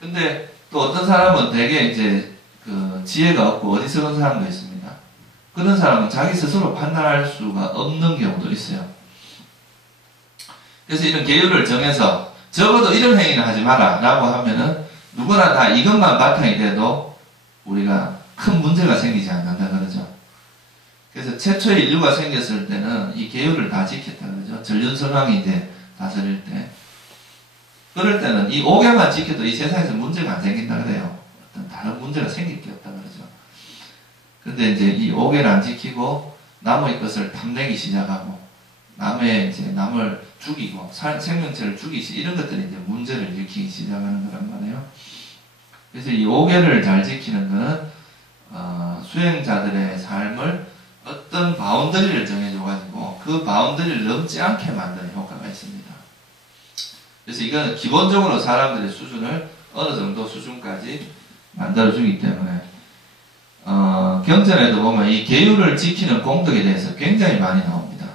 근데 또 어떤 사람은 되게 이제 그 지혜가 없고 어리석은 사람도 있습니다. 그런 사람은 자기 스스로 판단할 수가 없는 경우도 있어요. 그래서 이런 계율을 정해서 적어도 이런 행위는 하지 마라 라고 하면은 누구나 다 이것만 바탕이 돼도 우리가 큰 문제가 생기지 않는다 그러죠. 그래서 최초의 인류가 생겼을 때는 이 계율을 다 지켰다 그러죠. 전륜선왕이 이제 다스릴 때. 그럴 때는 이 5개만 지켜도 이 세상에서 문제가 안 생긴다 그래요. 어떤 다른 문제가 생길 게 없다 그러죠. 근데 이제 이 5개를 안 지키고 남의 것을 탐내기 시작하고 남을 죽이고 생명체를 죽이시, 이런 것들이 이제 문제를 일으키기 시작하는 거란 말이에요. 그래서 이 5개를 잘 지키는 거는 수행자들의 삶을 어떤 바운더리를 정해줘가지고 그 바운더리를 넘지 않게 만드는 효과가 있습니다. 그래서 이거는 기본적으로 사람들의 수준을 어느 정도 수준까지 만들어주기 때문에 경전에도 보면 이 계율을 지키는 공덕에 대해서 굉장히 많이 나옵니다.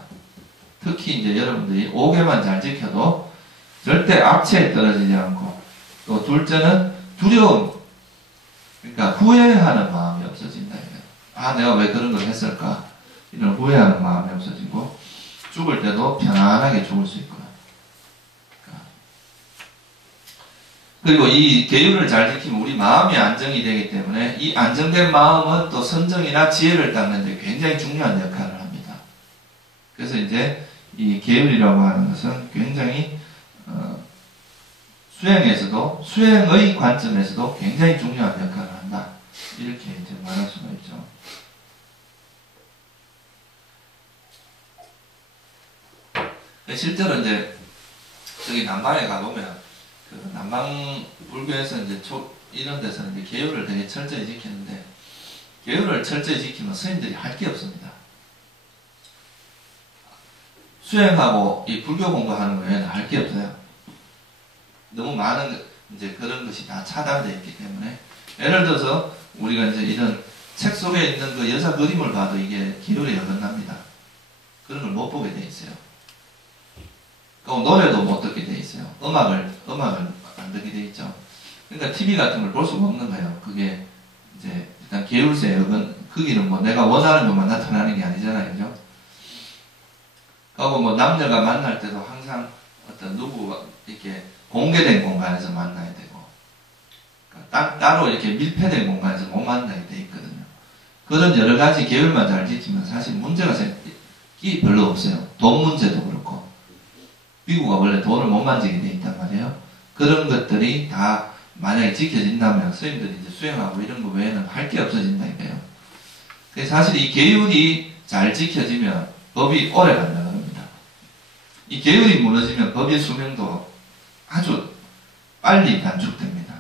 특히 이제 여러분들이 5개만 잘 지켜도 절대 악체에 떨어지지 않고, 또 둘째는 두려움, 그러니까 후회하는 마음이 없어진다. 아, 내가 왜 그런 걸 했을까? 이런 후회하는 마음이 없어지고, 죽을 때도 편안하게 죽을 수 있고요. 그리고 이 계율을 잘 지키면 우리 마음이 안정이 되기 때문에 이 안정된 마음은 또 선정이나 지혜를 닦는 데 굉장히 중요한 역할을 합니다. 그래서 이제 이 계율이라고 하는 것은 굉장히 수행에서도, 수행의 관점에서도 굉장히 중요한 역할을 한다. 이렇게 이제 말할 수가 있죠. 실제로 이제 저기 남방에 가보면 그 남방 불교에서 이제 이런 데서는 이제 계율을 되게 철저히 지키는데, 계율을 철저히 지키면 스님들이 할 게 없습니다. 수행하고 이 불교 공부하는 거 외에는 할 게 없어요. 너무 많은 이제 그런 것이 다 차단되어 있기 때문에, 예를 들어서 우리가 이제 이런 책 속에 있는 그 여자 그림을 봐도 이게 계율이 어긋납니다. 그런 걸 못 보게 돼 있어요. 노래도 못 듣게 돼 있어요. 음악을 안 듣게 돼 있죠. 그러니까 TV 같은 걸 볼 수가 없는 거예요. 그게 이제 일단 계율세 거기는 뭐 내가 원하는 것만 나타나는 게 아니잖아요, 그죠? 그리고 뭐 남녀가 만날 때도 항상 어떤 누구가 이렇게 공개된 공간에서 만나야 되고, 그러니까 따로 이렇게 밀폐된 공간에서 못 만나게 돼 있거든요. 그런 여러 가지 계율만 잘 지키면 사실 문제가 생기기 별로 없어요. 돈 문제도 그렇고. 미국가 원래 돈을 못 만지게 돼 있단 말이에요. 그런 것들이 다 만약에 지켜진다면 스님들이 이제 수행하고 이런 거 외에는 할 게 없어진다 이거예요. 그래서 사실 이 계율이 잘 지켜지면 법이 오래 간다는 겁니다. 이 계율이 무너지면 법의 수명도 아주 빨리 단축됩니다.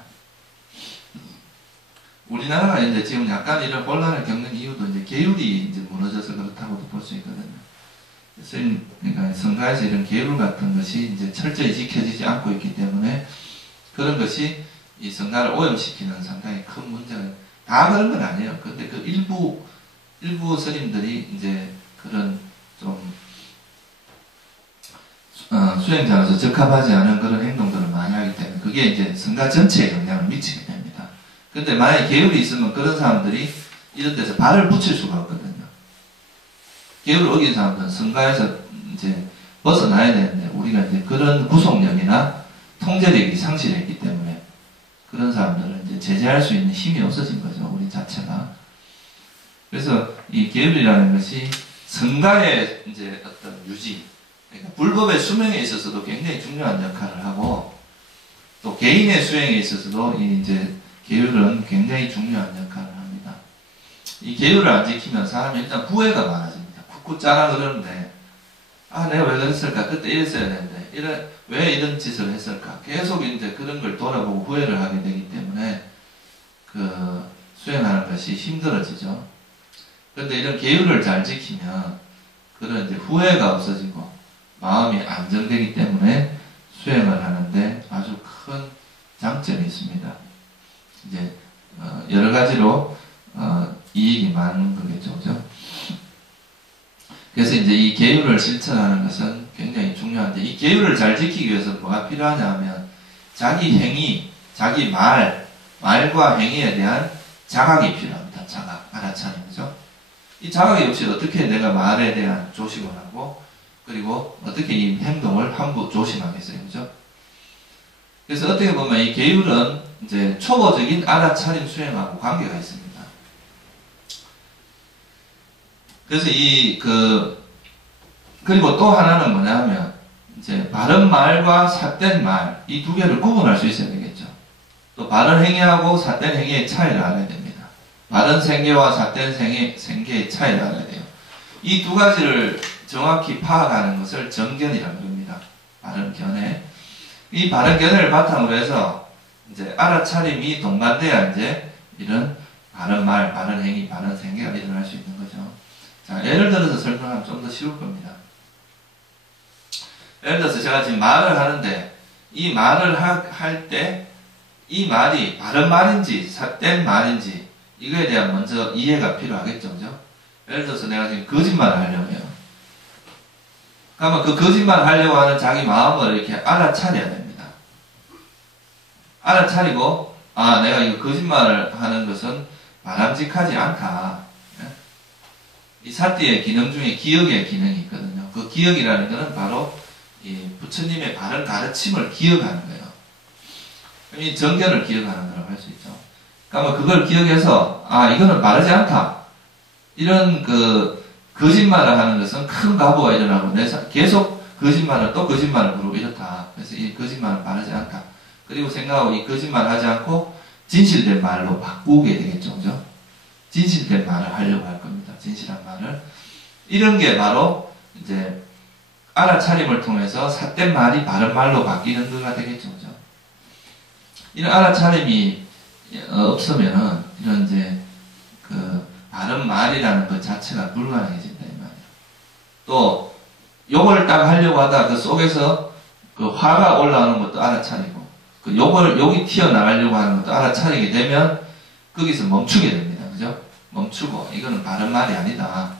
우리나라가 이제 지금 약간 이런 혼란을 겪는 이유도 이제 계율이 이제 무너져서 그렇다고도 볼 수 있거든요. 그러니까 성가에서 이런 계율 같은 것이 이제 철저히 지켜지지 않고 있기 때문에 그런 것이 이 성가를 오염시키는 상당히 큰 문제가, 다 그런 건 아니에요. 근데 그 일부 스님들이 이제 그런 좀 수행자로서 적합하지 않은 그런 행동들을 많이 그게 이제 성가 전체에 영향을 미치게 됩니다. 근데 만약에 계율이 있으면 그런 사람들이 이런 데서 발을 붙일 수가 없거든요. 계율을 어긴 사람들은 성가에서 이제 벗어나야 되는데 우리가 이제 그런 구속력이나 통제력이 상실했기 때문에 그런 사람들은 이제 제재할 수 있는 힘이 없어진 거죠. 우리 자체가. 그래서 이 계율이라는 것이 성가의 이제 어떤 유지, 그러니까 불법의 수명에 있어서도 굉장히 중요한 역할을 하고 또 개인의 수행에 있어서도 이 이제 계율은 굉장히 중요한 역할을 합니다. 이 계율을 안 지키면 사람이 일단 후회가 많아집니다. 쿡쿡 짜라 그러는데 아 내가 왜 그랬을까? 그때 이랬어야 되는데 왜 이런 짓을 했을까? 계속 이제 그런 걸 돌아보고 후회를 하게 되기 때문에 그 수행하는 것이 힘들어지죠. 그런데 이런 계율을 잘 지키면 그런 이제 후회가 없어지고 마음이 안정되기 때문에 수행을 하는데 아주 큰 장점이 있습니다. 이제 여러 가지로 이익이 많은 거겠죠, 그죠? 그래서 이제 이 계율을 실천하는 것은 굉장히 중요한데 이 계율을 잘 지키기 위해서 뭐가 필요하냐 하면 자기 행위, 자기 말과 행위에 대한 자각이 필요합니다. 자각, 알아차림, 그죠? 이 자각이 없이 어떻게 내가 말에 대한 조심을 하고 그리고 어떻게 이 행동을 함부 조심하겠어요, 그죠? 그래서 어떻게 보면 이 계율은 이제 초보적인 알아차림 수행하고 관계가 있습니다. 그래서 그리고 또 하나는 뭐냐 하면, 이제 바른 말과 삿된 말, 이 두 개를 구분할 수 있어야 되겠죠. 또 바른 행위하고 삿된 행위의 차이를 알아야 됩니다. 바른 생계와 삿된 생계의 차이를 알아야 돼요. 이 두 가지를 정확히 파악하는 것을 정견이라고 합니다. 바른 견해. 이 바른 견해를 바탕으로 해서 이제 알아차림이 동반돼야 이제 이런 바른 말, 바른 행위, 바른 생계가 일어날 수 있는 거죠. 자, 예를 들어서 설명하면 좀 더 쉬울 겁니다. 예를 들어서 제가 지금 말을 하는데 이 말을 할 때 이 말이 바른 말인지 삿된 말인지 이거에 대한 먼저 이해가 필요하겠죠, 그죠? 예를 들어서 내가 지금 거짓말을 하려고 해요. 그러면 그 거짓말을 하려고 하는 자기 마음을 이렇게 알아차려야 됩니다. 알아차리고 아 내가 이거 거짓말을 하는 것은 바람직하지 않다. 이 사띠의 기능 중에 기억의 기능이 있거든요. 그 기억이라는 것은 바로 이 부처님의 바른 가르침을 기억하는 거예요. 이 정견을 기억하는 거라고 할 수 있죠. 그러니까 그걸 기억해서 아 이거는 바르지 않다. 이런 거짓말을 하는 것은 큰 가부가 일어나고 계속 거짓말을 또 거짓말을 부르고 이렇다. 그래서 이 거짓말은 바르지 않다. 그리고 생각하고 이 거짓말을 하지 않고 진실된 말로 바꾸게 되겠죠, 그죠? 진실된 말을 하려고 할 겁니다. 진실한 말을. 이런 게 바로 이제 알아차림을 통해서 삿된 말이 바른 말로 바뀌는 거가 되겠죠, 그죠? 이런 알아차림이 없으면은 이런 이제 바른 말이라는 것 자체가 불가능해진다 이 말이에요. 또 욕을 딱 하려고 하다 그 속에서 그 화가 올라오는 것도 알아차리고 그 욕이 튀어나가려고 하는 것도 알아차리게 되면 거기서 멈추게 됩니다. 그죠? 멈추고 이거는 바른 말이 아니다.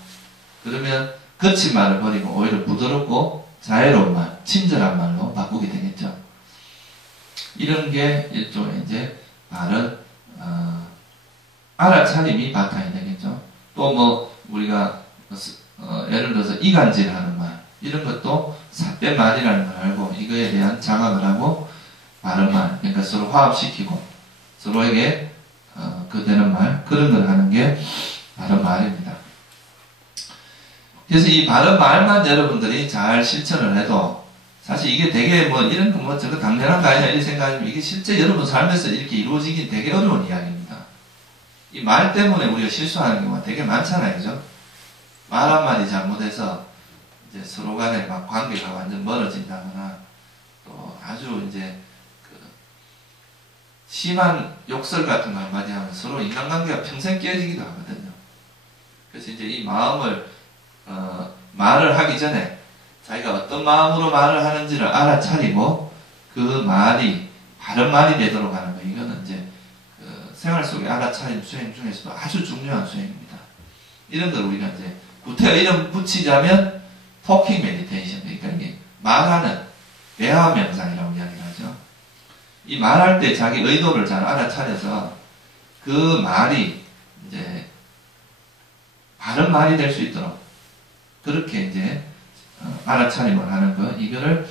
그러면 거친 말을 버리고 오히려 부드럽고 자애로운 말, 친절한 말로 바꾸게 되겠죠. 이런 게 일종의 이제 바른 알아차림이 바탕이 되겠죠. 또 뭐 우리가 예를 들어서 이간질하는 말 이런 것도 삿된 말이라는 걸 알고 이거에 대한 자각을 하고 바른 말, 그러니까 서로 화합시키고 서로에게 되는 말 그런 걸 하는 게 바른 말입니다. 그래서 이 바른 말만 여러분들이 잘 실천을 해도 사실 이게 되게 뭐 이런 거 뭐 저거 당연한 거 아니냐 이렇게 생각하지만 이게 실제 여러분 삶에서 이렇게 이루어지긴 되게 어려운 이야기입니다. 이 말 때문에 우리가 실수하는 경우가 되게 많잖아요, 그죠? 말 한마디 잘못해서 이제 서로 간에 막 관계가 완전 멀어진다거나 또 아주 이제 심한 욕설 같은 거 한마디 하면 서로 인간관계가 평생 깨지기도 하거든요. 그래서 이제 이 마음을 말을 하기 전에 자기가 어떤 마음으로 말을 하는지를 알아차리고 그 말이 바른 말이 되도록 하는 거 이거는 이제 생활 속의 알아차림 수행 중에서도 아주 중요한 수행입니다. 이런 걸 우리가 이제 구태여 이름 붙이자면 토킹 메디테이션, 그러니까 이게 말하는 대화 명상이라고 이야기를 하죠. 이 말할 때 자기 의도를 잘 알아차려서 그 말이 이제 바른 말이 될 수 있도록 그렇게 이제 알아차림을 하는 거, 이거를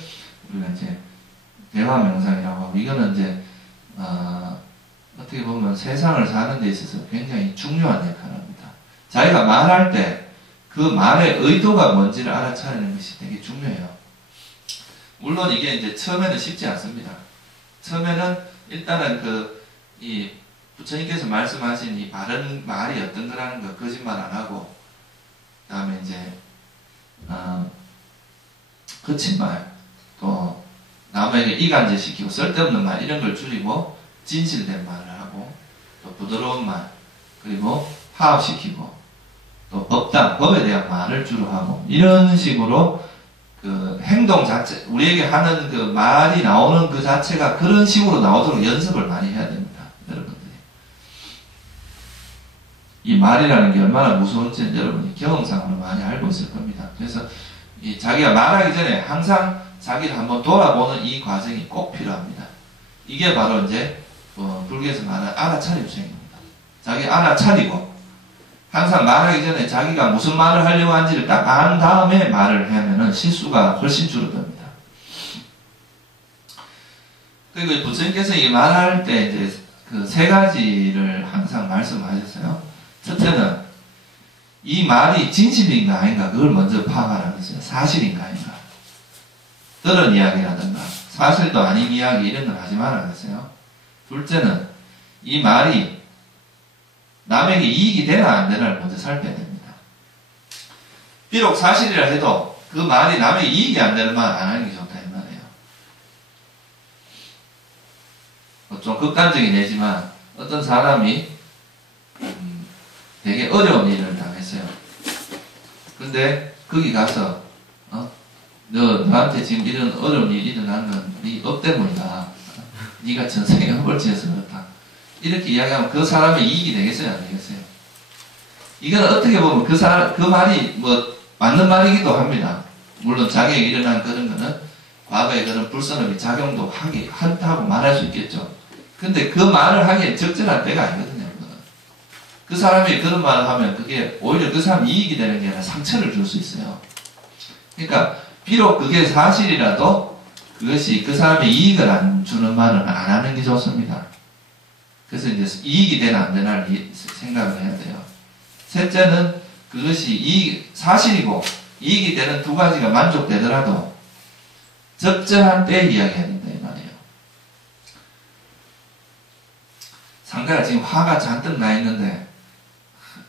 우리가 이제 대화 명상이라고 하고, 이거는 이제 어떻게 보면 세상을 사는 데 있어서 굉장히 중요한 역할을 합니다. 자기가 말할 때 그 말의 의도가 뭔지를 알아차리는 것이 되게 중요해요. 물론 이게 이제 처음에는 쉽지 않습니다. 처음에는 일단은 이 부처님께서 말씀하신 이 바른 말이 어떤 거라는 거 거짓말 안 하고, 그 다음에 이제 거친 말, 또 남에게 이간질 시키고 쓸데없는 말 이런 걸 줄이고 진실된 말을 하고, 또 부드러운 말, 그리고 파업시키고, 또 법에 대한 말을 주로 하고, 이런 식으로 그 행동 자체, 우리에게 하는 그 말이 나오는 그 자체가 그런 식으로 나오도록 연습을 많이 해야 됩니다. 여러분들이. 이 말이라는 게 얼마나 무서운지는 여러분이 경험상으로 많이 알고 있을 겁니다. 그래서 자기가 말하기 전에 항상 자기를 한번 돌아보는 이 과정이 꼭 필요합니다. 이게 바로 이제 불교에서 말하는 알아차림 수행입니다. 자기 알아차리고, 항상 말하기 전에 자기가 무슨 말을 하려고 하는지를 딱 안 다음에 말을 하면은 실수가 훨씬 줄어듭니다. 그리고 부처님께서 이 말할 때 이제 그 세 가지를 항상 말씀하셨어요. 첫째는 이 말이 진실인가 아닌가 그걸 먼저 파악하라고 했어요. 사실인가 아닌가. 들은 이야기라든가 사실도 아닌 이야기 이런 걸 하지 말라고 했어요. 둘째는 이 말이 남에게 이익이 되나 안 되나를 먼저 살펴야 됩니다. 비록 사실이라 해도 그 말이 남에게 이익이 안 되는 말 안 하는 게 좋다 이 말이에요. 좀 극단적인 예지만 어떤 사람이 되게 어려운 일을 당했어요. 근데 거기 가서 너한테 지금 이런 어려운 일이 일어난 건 네 업 때문이다. 네가 전생에 업을 지어서 그렇다. 이렇게 이야기하면 그 사람의 이익이 되겠어요? 안 되겠어요? 이건 어떻게 보면 그 말이 뭐 맞는 말이기도 합니다. 물론 자기에게 일어난 그런 거는 과거에 그런 불선업이 작용도 한다고 말할 수 있겠죠. 근데 그 말을 하기에 적절한 때가 아니거든요. 그 사람이 그런 말을 하면 그게 오히려 그 사람 이익이 되는 게 아니라 상처를 줄 수 있어요. 그러니까 비록 그게 사실이라도 그것이 그 사람의 이익을 안 주는 말은 안 하는 게 좋습니다. 그래서 이제 이익이 되나 안 되나를 생각을 해야 돼요. 셋째는 그것이 사실이고 이익이 되는 두 가지가 만족되더라도 적절한 때에 이야기해야 된다 이 말이에요. 상대가 지금 화가 잔뜩 나 있는데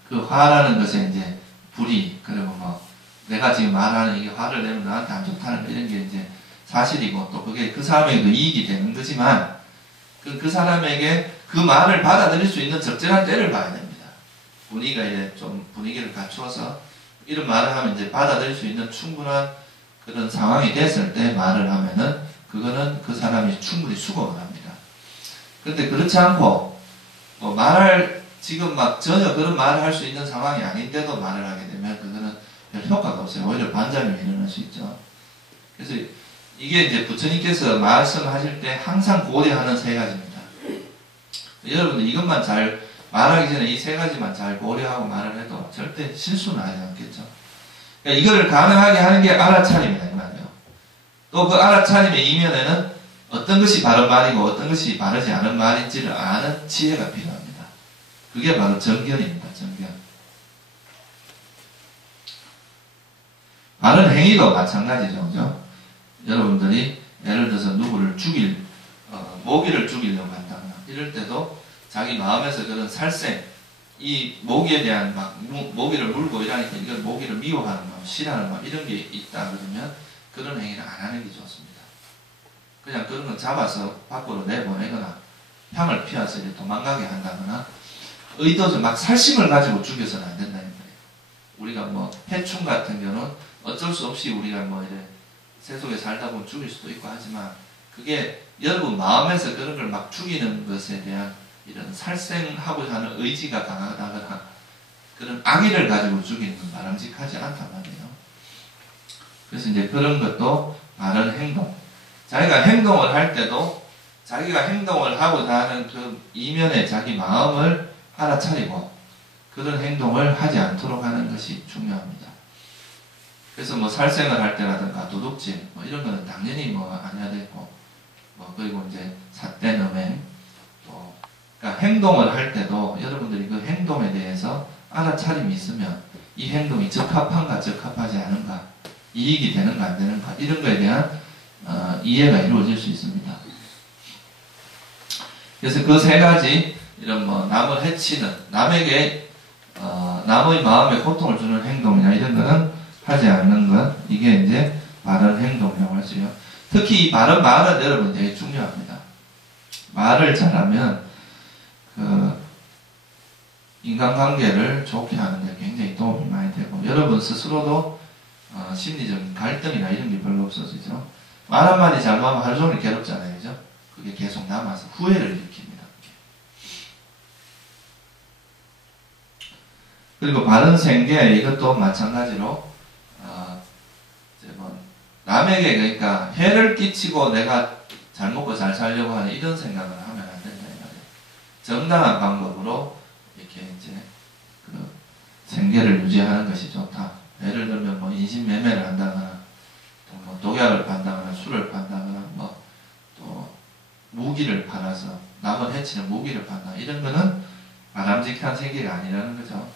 그 화라는 것에 이제 불이, 그리고 뭐 내가 지금 말하는 이게 화를 내면 나한테 안 좋다는 이런 게 이제 사실이고, 또 그게 그 사람에게 이익이 되는 거지만 그 사람에게 그 말을 받아들일 수 있는 적절한 때를 봐야 됩니다. 분위기가 이제 좀 분위기를 갖추어서 이런 말을 하면 이제 받아들일 수 있는 충분한 그런 상황이 됐을 때 말을 하면은 그거는 그 사람이 충분히 수긍을 합니다. 근데 그렇지 않고 지금 막 전혀 그런 말을 할 수 있는 상황이 아닌데도 말을 하게 되면 그거는 별 효과가 없어요. 오히려 반작용이 일어날 수 있죠. 그래서 이게 이제 부처님께서 말씀하실 때 항상 고려하는 세 가지입니다. 여러분들 이것만 잘 말하기 전에 이 세 가지만 잘 고려하고 말을 해도 절대 실수는 하지 않겠죠. 그러니까 이거를 가능하게 하는 게 알아차림이다 이 말이에요. 또 그 알아차림의 이면에는 어떤 것이 바른 말이고 어떤 것이 바르지 않은 말인지를 아는 지혜가 필요합니다. 그게 바로 정견입니다. 정견. 바른 행위도 마찬가지죠. 그죠? 여러분들이 예를 들어서 누구를 모기를 죽이려고 한다거나 이럴 때도 자기 마음에서 그런 살생, 이 모기에 대한 모기를 물고 이러니까 이걸 모기를 미워하는 마음, 싫어하는 마음 이런 게 있다 그러면 그런 행위를 안 하는 게 좋습니다. 그냥 그런 건 잡아서 밖으로 내보내거나 향을 피워서 이제 도망가게 한다거나 의도적 막 살심을 가지고 죽여서는 안 된다는 거예요. 우리가 뭐 해충 같은 경우는 어쩔 수 없이 우리가 뭐 이래 세속에 살다 보면 죽일 수도 있고 하지만 그게 여러분 마음에서 그런 걸 막 죽이는 것에 대한 이런 살생하고자 하는 의지가 강하다거나 그런 악의를 가지고 죽이는 건 바람직하지 않단 말이에요. 그래서 이제 그런 것도 바른 행동. 자기가 행동을 할 때도 자기가 행동을 하고자 하는 그 이면의 자기 마음을 알아차리고 그런 행동을 하지 않도록 하는 것이 중요합니다. 그래서 뭐 살생을 할 때라든가 도둑질 뭐 이런 거는 당연히 뭐 안 해야 되고 뭐 그리고 이제 삿된 음행 또 그러니까 행동을 할 때도 여러분들이 그 행동에 대해서 알아차림이 있으면 이 행동이 적합한가 적합하지 않은가 이익이 되는가 안 되는가 이런 거에 대한 이해가 이루어질 수 있습니다. 그래서 그 세 가지 이런 뭐 남을 해치는 남에게 남의 마음에 고통을 주는 행동이나 이런 거는 하지 않는 것 이게 이제 바른 행동이라고 하시요. 특히 이 바른 말은 여러분 되게 중요합니다. 말을 잘하면 그 인간관계를 좋게 하는데 굉장히 도움이 많이 되고 여러분 스스로도 심리적인 갈등이나 이런 게 별로 없어지죠. 말 한마디 잘못하면 하루 종일 괴롭잖아요. 그죠? 그게 계속 남아서 후회를 일으킵니다. 그리고 바른 생계 이것도 마찬가지로 이제 뭐 남에게 그러니까 해를 끼치고 내가 잘 먹고 잘 살려고 하는 이런 생각을 하면 안 된다 이 말이에요. 정당한 방법으로 이렇게 이제 그 생계를 유지하는 것이 좋다. 예를 들면 뭐 인신매매를 한다거나 또 뭐 독약을 판다거나 술을 판다거나 뭐 또 무기를 팔아서 남을 해치는 무기를 판다 이런 거는 바람직한 생계가 아니라는 거죠.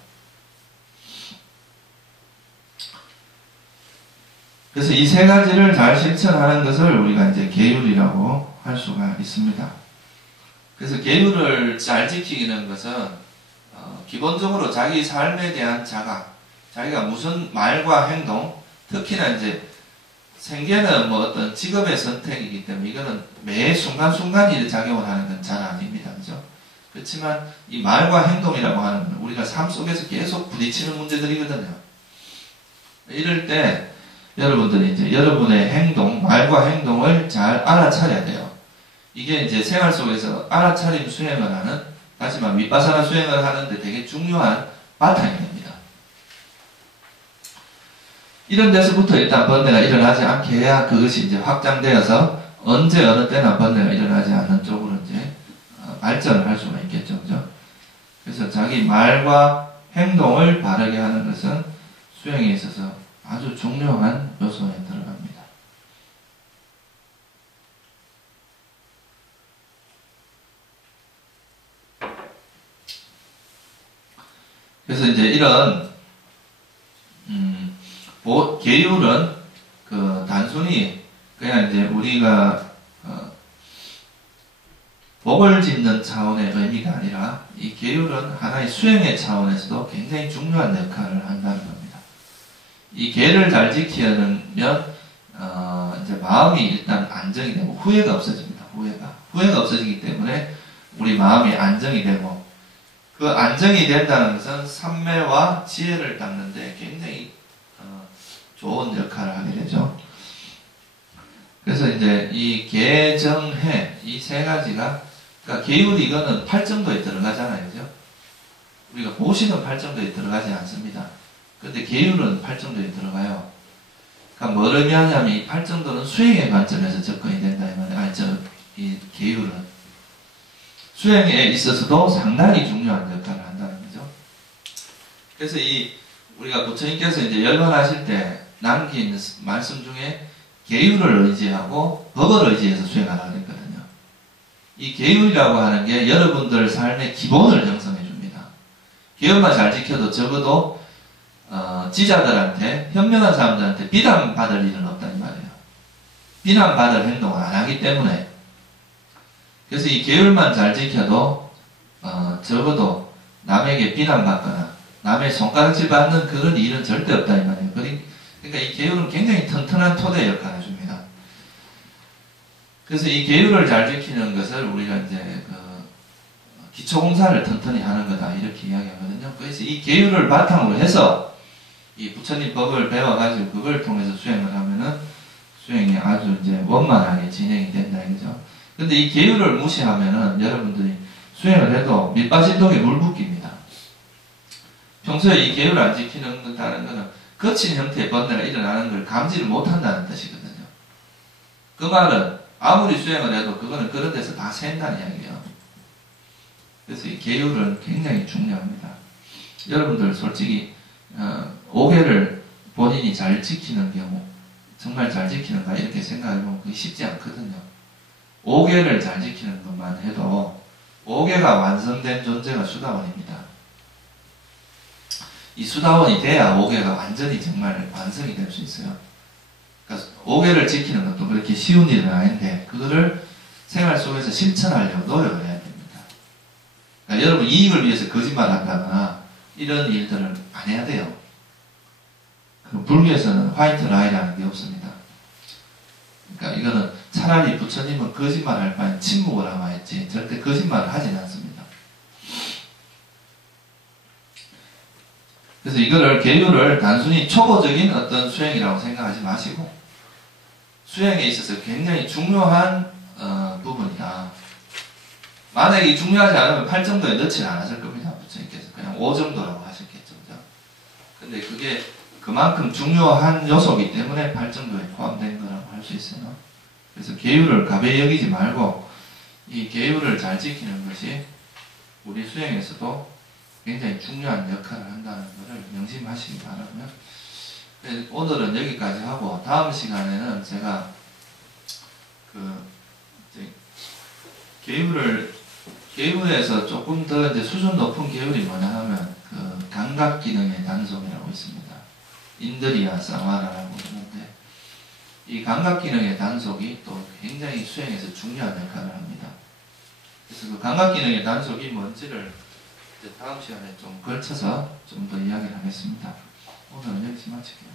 그래서 이 세 가지를 잘 실천하는 것을 우리가 이제 계율이라고 할 수가 있습니다. 그래서 계율을 잘 지키는 것은 기본적으로 자기 삶에 대한 자각, 자기가 무슨 말과 행동, 특히나 이제 생계는 뭐 어떤 직업의 선택이기 때문에 이거는 매 순간순간이 작용을 하는 건 잘 아닙니다. 그죠? 그렇지만 이 말과 행동이라고 하는 건 우리가 삶 속에서 계속 부딪히는 문제들이거든요. 이럴 때 여러분들이 이제 여러분의 행동, 말과 행동을 잘 알아차려야 돼요. 이게 이제 생활 속에서 알아차림 수행을 하는, 다시 말하면 윗바사나 수행을 하는데 되게 중요한 바탕이 됩니다. 이런 데서부터 일단 번뇌가 일어나지 않게 해야 그것이 이제 확장되어서 언제 어느 때나 번뇌가 일어나지 않는 쪽으로 이제 발전을 할 수가 있겠죠. 그죠? 그래서 자기 말과 행동을 바르게 하는 것은 수행에 있어서 아주 중요한 요소에 들어갑니다. 그래서 이제 이런 계율은 그 단순히 그냥 이제 우리가 복을 짓는 차원의 의미가 아니라 이 계율은 하나의 수행의 차원에서도 굉장히 중요한 역할을 한다는 겁니다. 이 계를 잘 지키려면 이제 마음이 일단 안정이 되고 후회가 없어집니다. 후회가 없어지기 때문에 우리 마음이 안정이 되고 그 안정이 된다는 것은 삼매와 지혜를 닦는데 굉장히 좋은 역할을 하게 되죠. 그래서 이제 이 계정해 이 세 가지가 그러니까 계율이 이거는 팔정도에 들어가잖아요. 그죠? 우리가 보시는 팔정도에 들어가지 않습니다. 근데 계율은 팔정도에 들어가요. 그러니까 뭘 의미하냐면 이 팔정도는 수행의 관점에서 접근이 된다 이 말이에요. 이 계율은 수행에 있어서도 상당히 중요한 역할을 한다는 거죠. 그래서 이 우리가 부처님께서 이제 열반하실 때 남긴 말씀 중에 계율을 의지하고 법을 의지해서 수행하라고 했거든요. 이 계율이라고 하는 게 여러분들 삶의 기본을 형성해 줍니다. 계율만 잘 지켜도 적어도 지자들한테 현명한 사람들한테 비난받을 일은 없다는 말이에요. 비난받을 행동을 안 하기 때문에 그래서 이 계율만 잘 지켜도 적어도 남에게 비난받거나 남의 손가락질 받는 그런 일은 절대 없다 이 말이에요. 그러니까 이 계율은 굉장히 튼튼한 토대 역할을 해줍니다. 그래서 이 계율을 잘 지키는 것을 우리가 이제 기초공사를 튼튼히 하는 거다 이렇게 이야기하거든요. 그래서 이 계율을 바탕으로 해서 이 부처님 법을 배워가지고 그걸 통해서 수행을 하면은 수행이 아주 이제 원만하게 진행이 된다 이거죠. 근데 이 계율을 무시하면은 여러분들이 수행을 해도 밑빠진독에 물 붓깁니다. 평소에 이 계율을 안 지키는다는 것은 거친 형태의 번뇌가 일어나는 걸 감지를 못한다는 뜻이거든요. 그 말은 아무리 수행을 해도 그거는 그런 데서 다 샌다는 이야기예요. 그래서 이 계율은 굉장히 중요합니다. 여러분들 솔직히 5개를 본인이 잘 지키는 경우, 정말 잘 지키는가 이렇게 생각해보면 그게 쉽지 않거든요. 5개를 잘 지키는 것만 해도 5개가 완성된 존재가 수다원입니다. 이 수다원이 돼야 5개가 완전히 정말 완성이 될 수 있어요. 그러니까 5개를 지키는 것도 그렇게 쉬운 일은 아닌데 그거를 생활 속에서 실천하려고 노력을 해야 됩니다. 그러니까 여러분 이익을 위해서 거짓말 한다거나 이런 일들을 안 해야 돼요. 그 불교에서는 화이트 라이라는 게 없습니다. 그러니까 이거는 차라리 부처님은 거짓말 할 바엔 침묵을 하마 했지 절대 거짓말을 하진 않습니다. 그래서 이거를 계율을 단순히 초보적인 어떤 수행이라고 생각하지 마시고 수행에 있어서 굉장히 중요한 부분이다. 만약에 중요하지 않으면 8 정도에 넣지는 않았을 겁니다. 부처님께서 그냥 5 정도라고 하셨겠죠. 그죠? 근데 그게 그만큼 중요한 요소이기 때문에 8 정도에 포함된 거라고 할 수 있어요. 그래서 계율을 가벼이 여기지 말고 이 계율을 잘 지키는 것이 우리 수행에서도 굉장히 중요한 역할을 한다는 것을 명심하시기 바라고요. 오늘은 여기까지 하고 다음 시간에는 제가 계율에서 조금 더 이제 수준 높은 계율이 뭐냐 하면 그 감각 기능의 단속이라고 있습니다. 인드리아 사마라라고 하는데 이 감각 기능의 단속이 또 굉장히 수행에서 중요한 역할을 합니다. 그래서 그 감각 기능의 단속이 뭔지를 이제 다음 시간에 좀 걸쳐서 좀 더 이야기를 하겠습니다. 오늘은 여기서 마칠게요.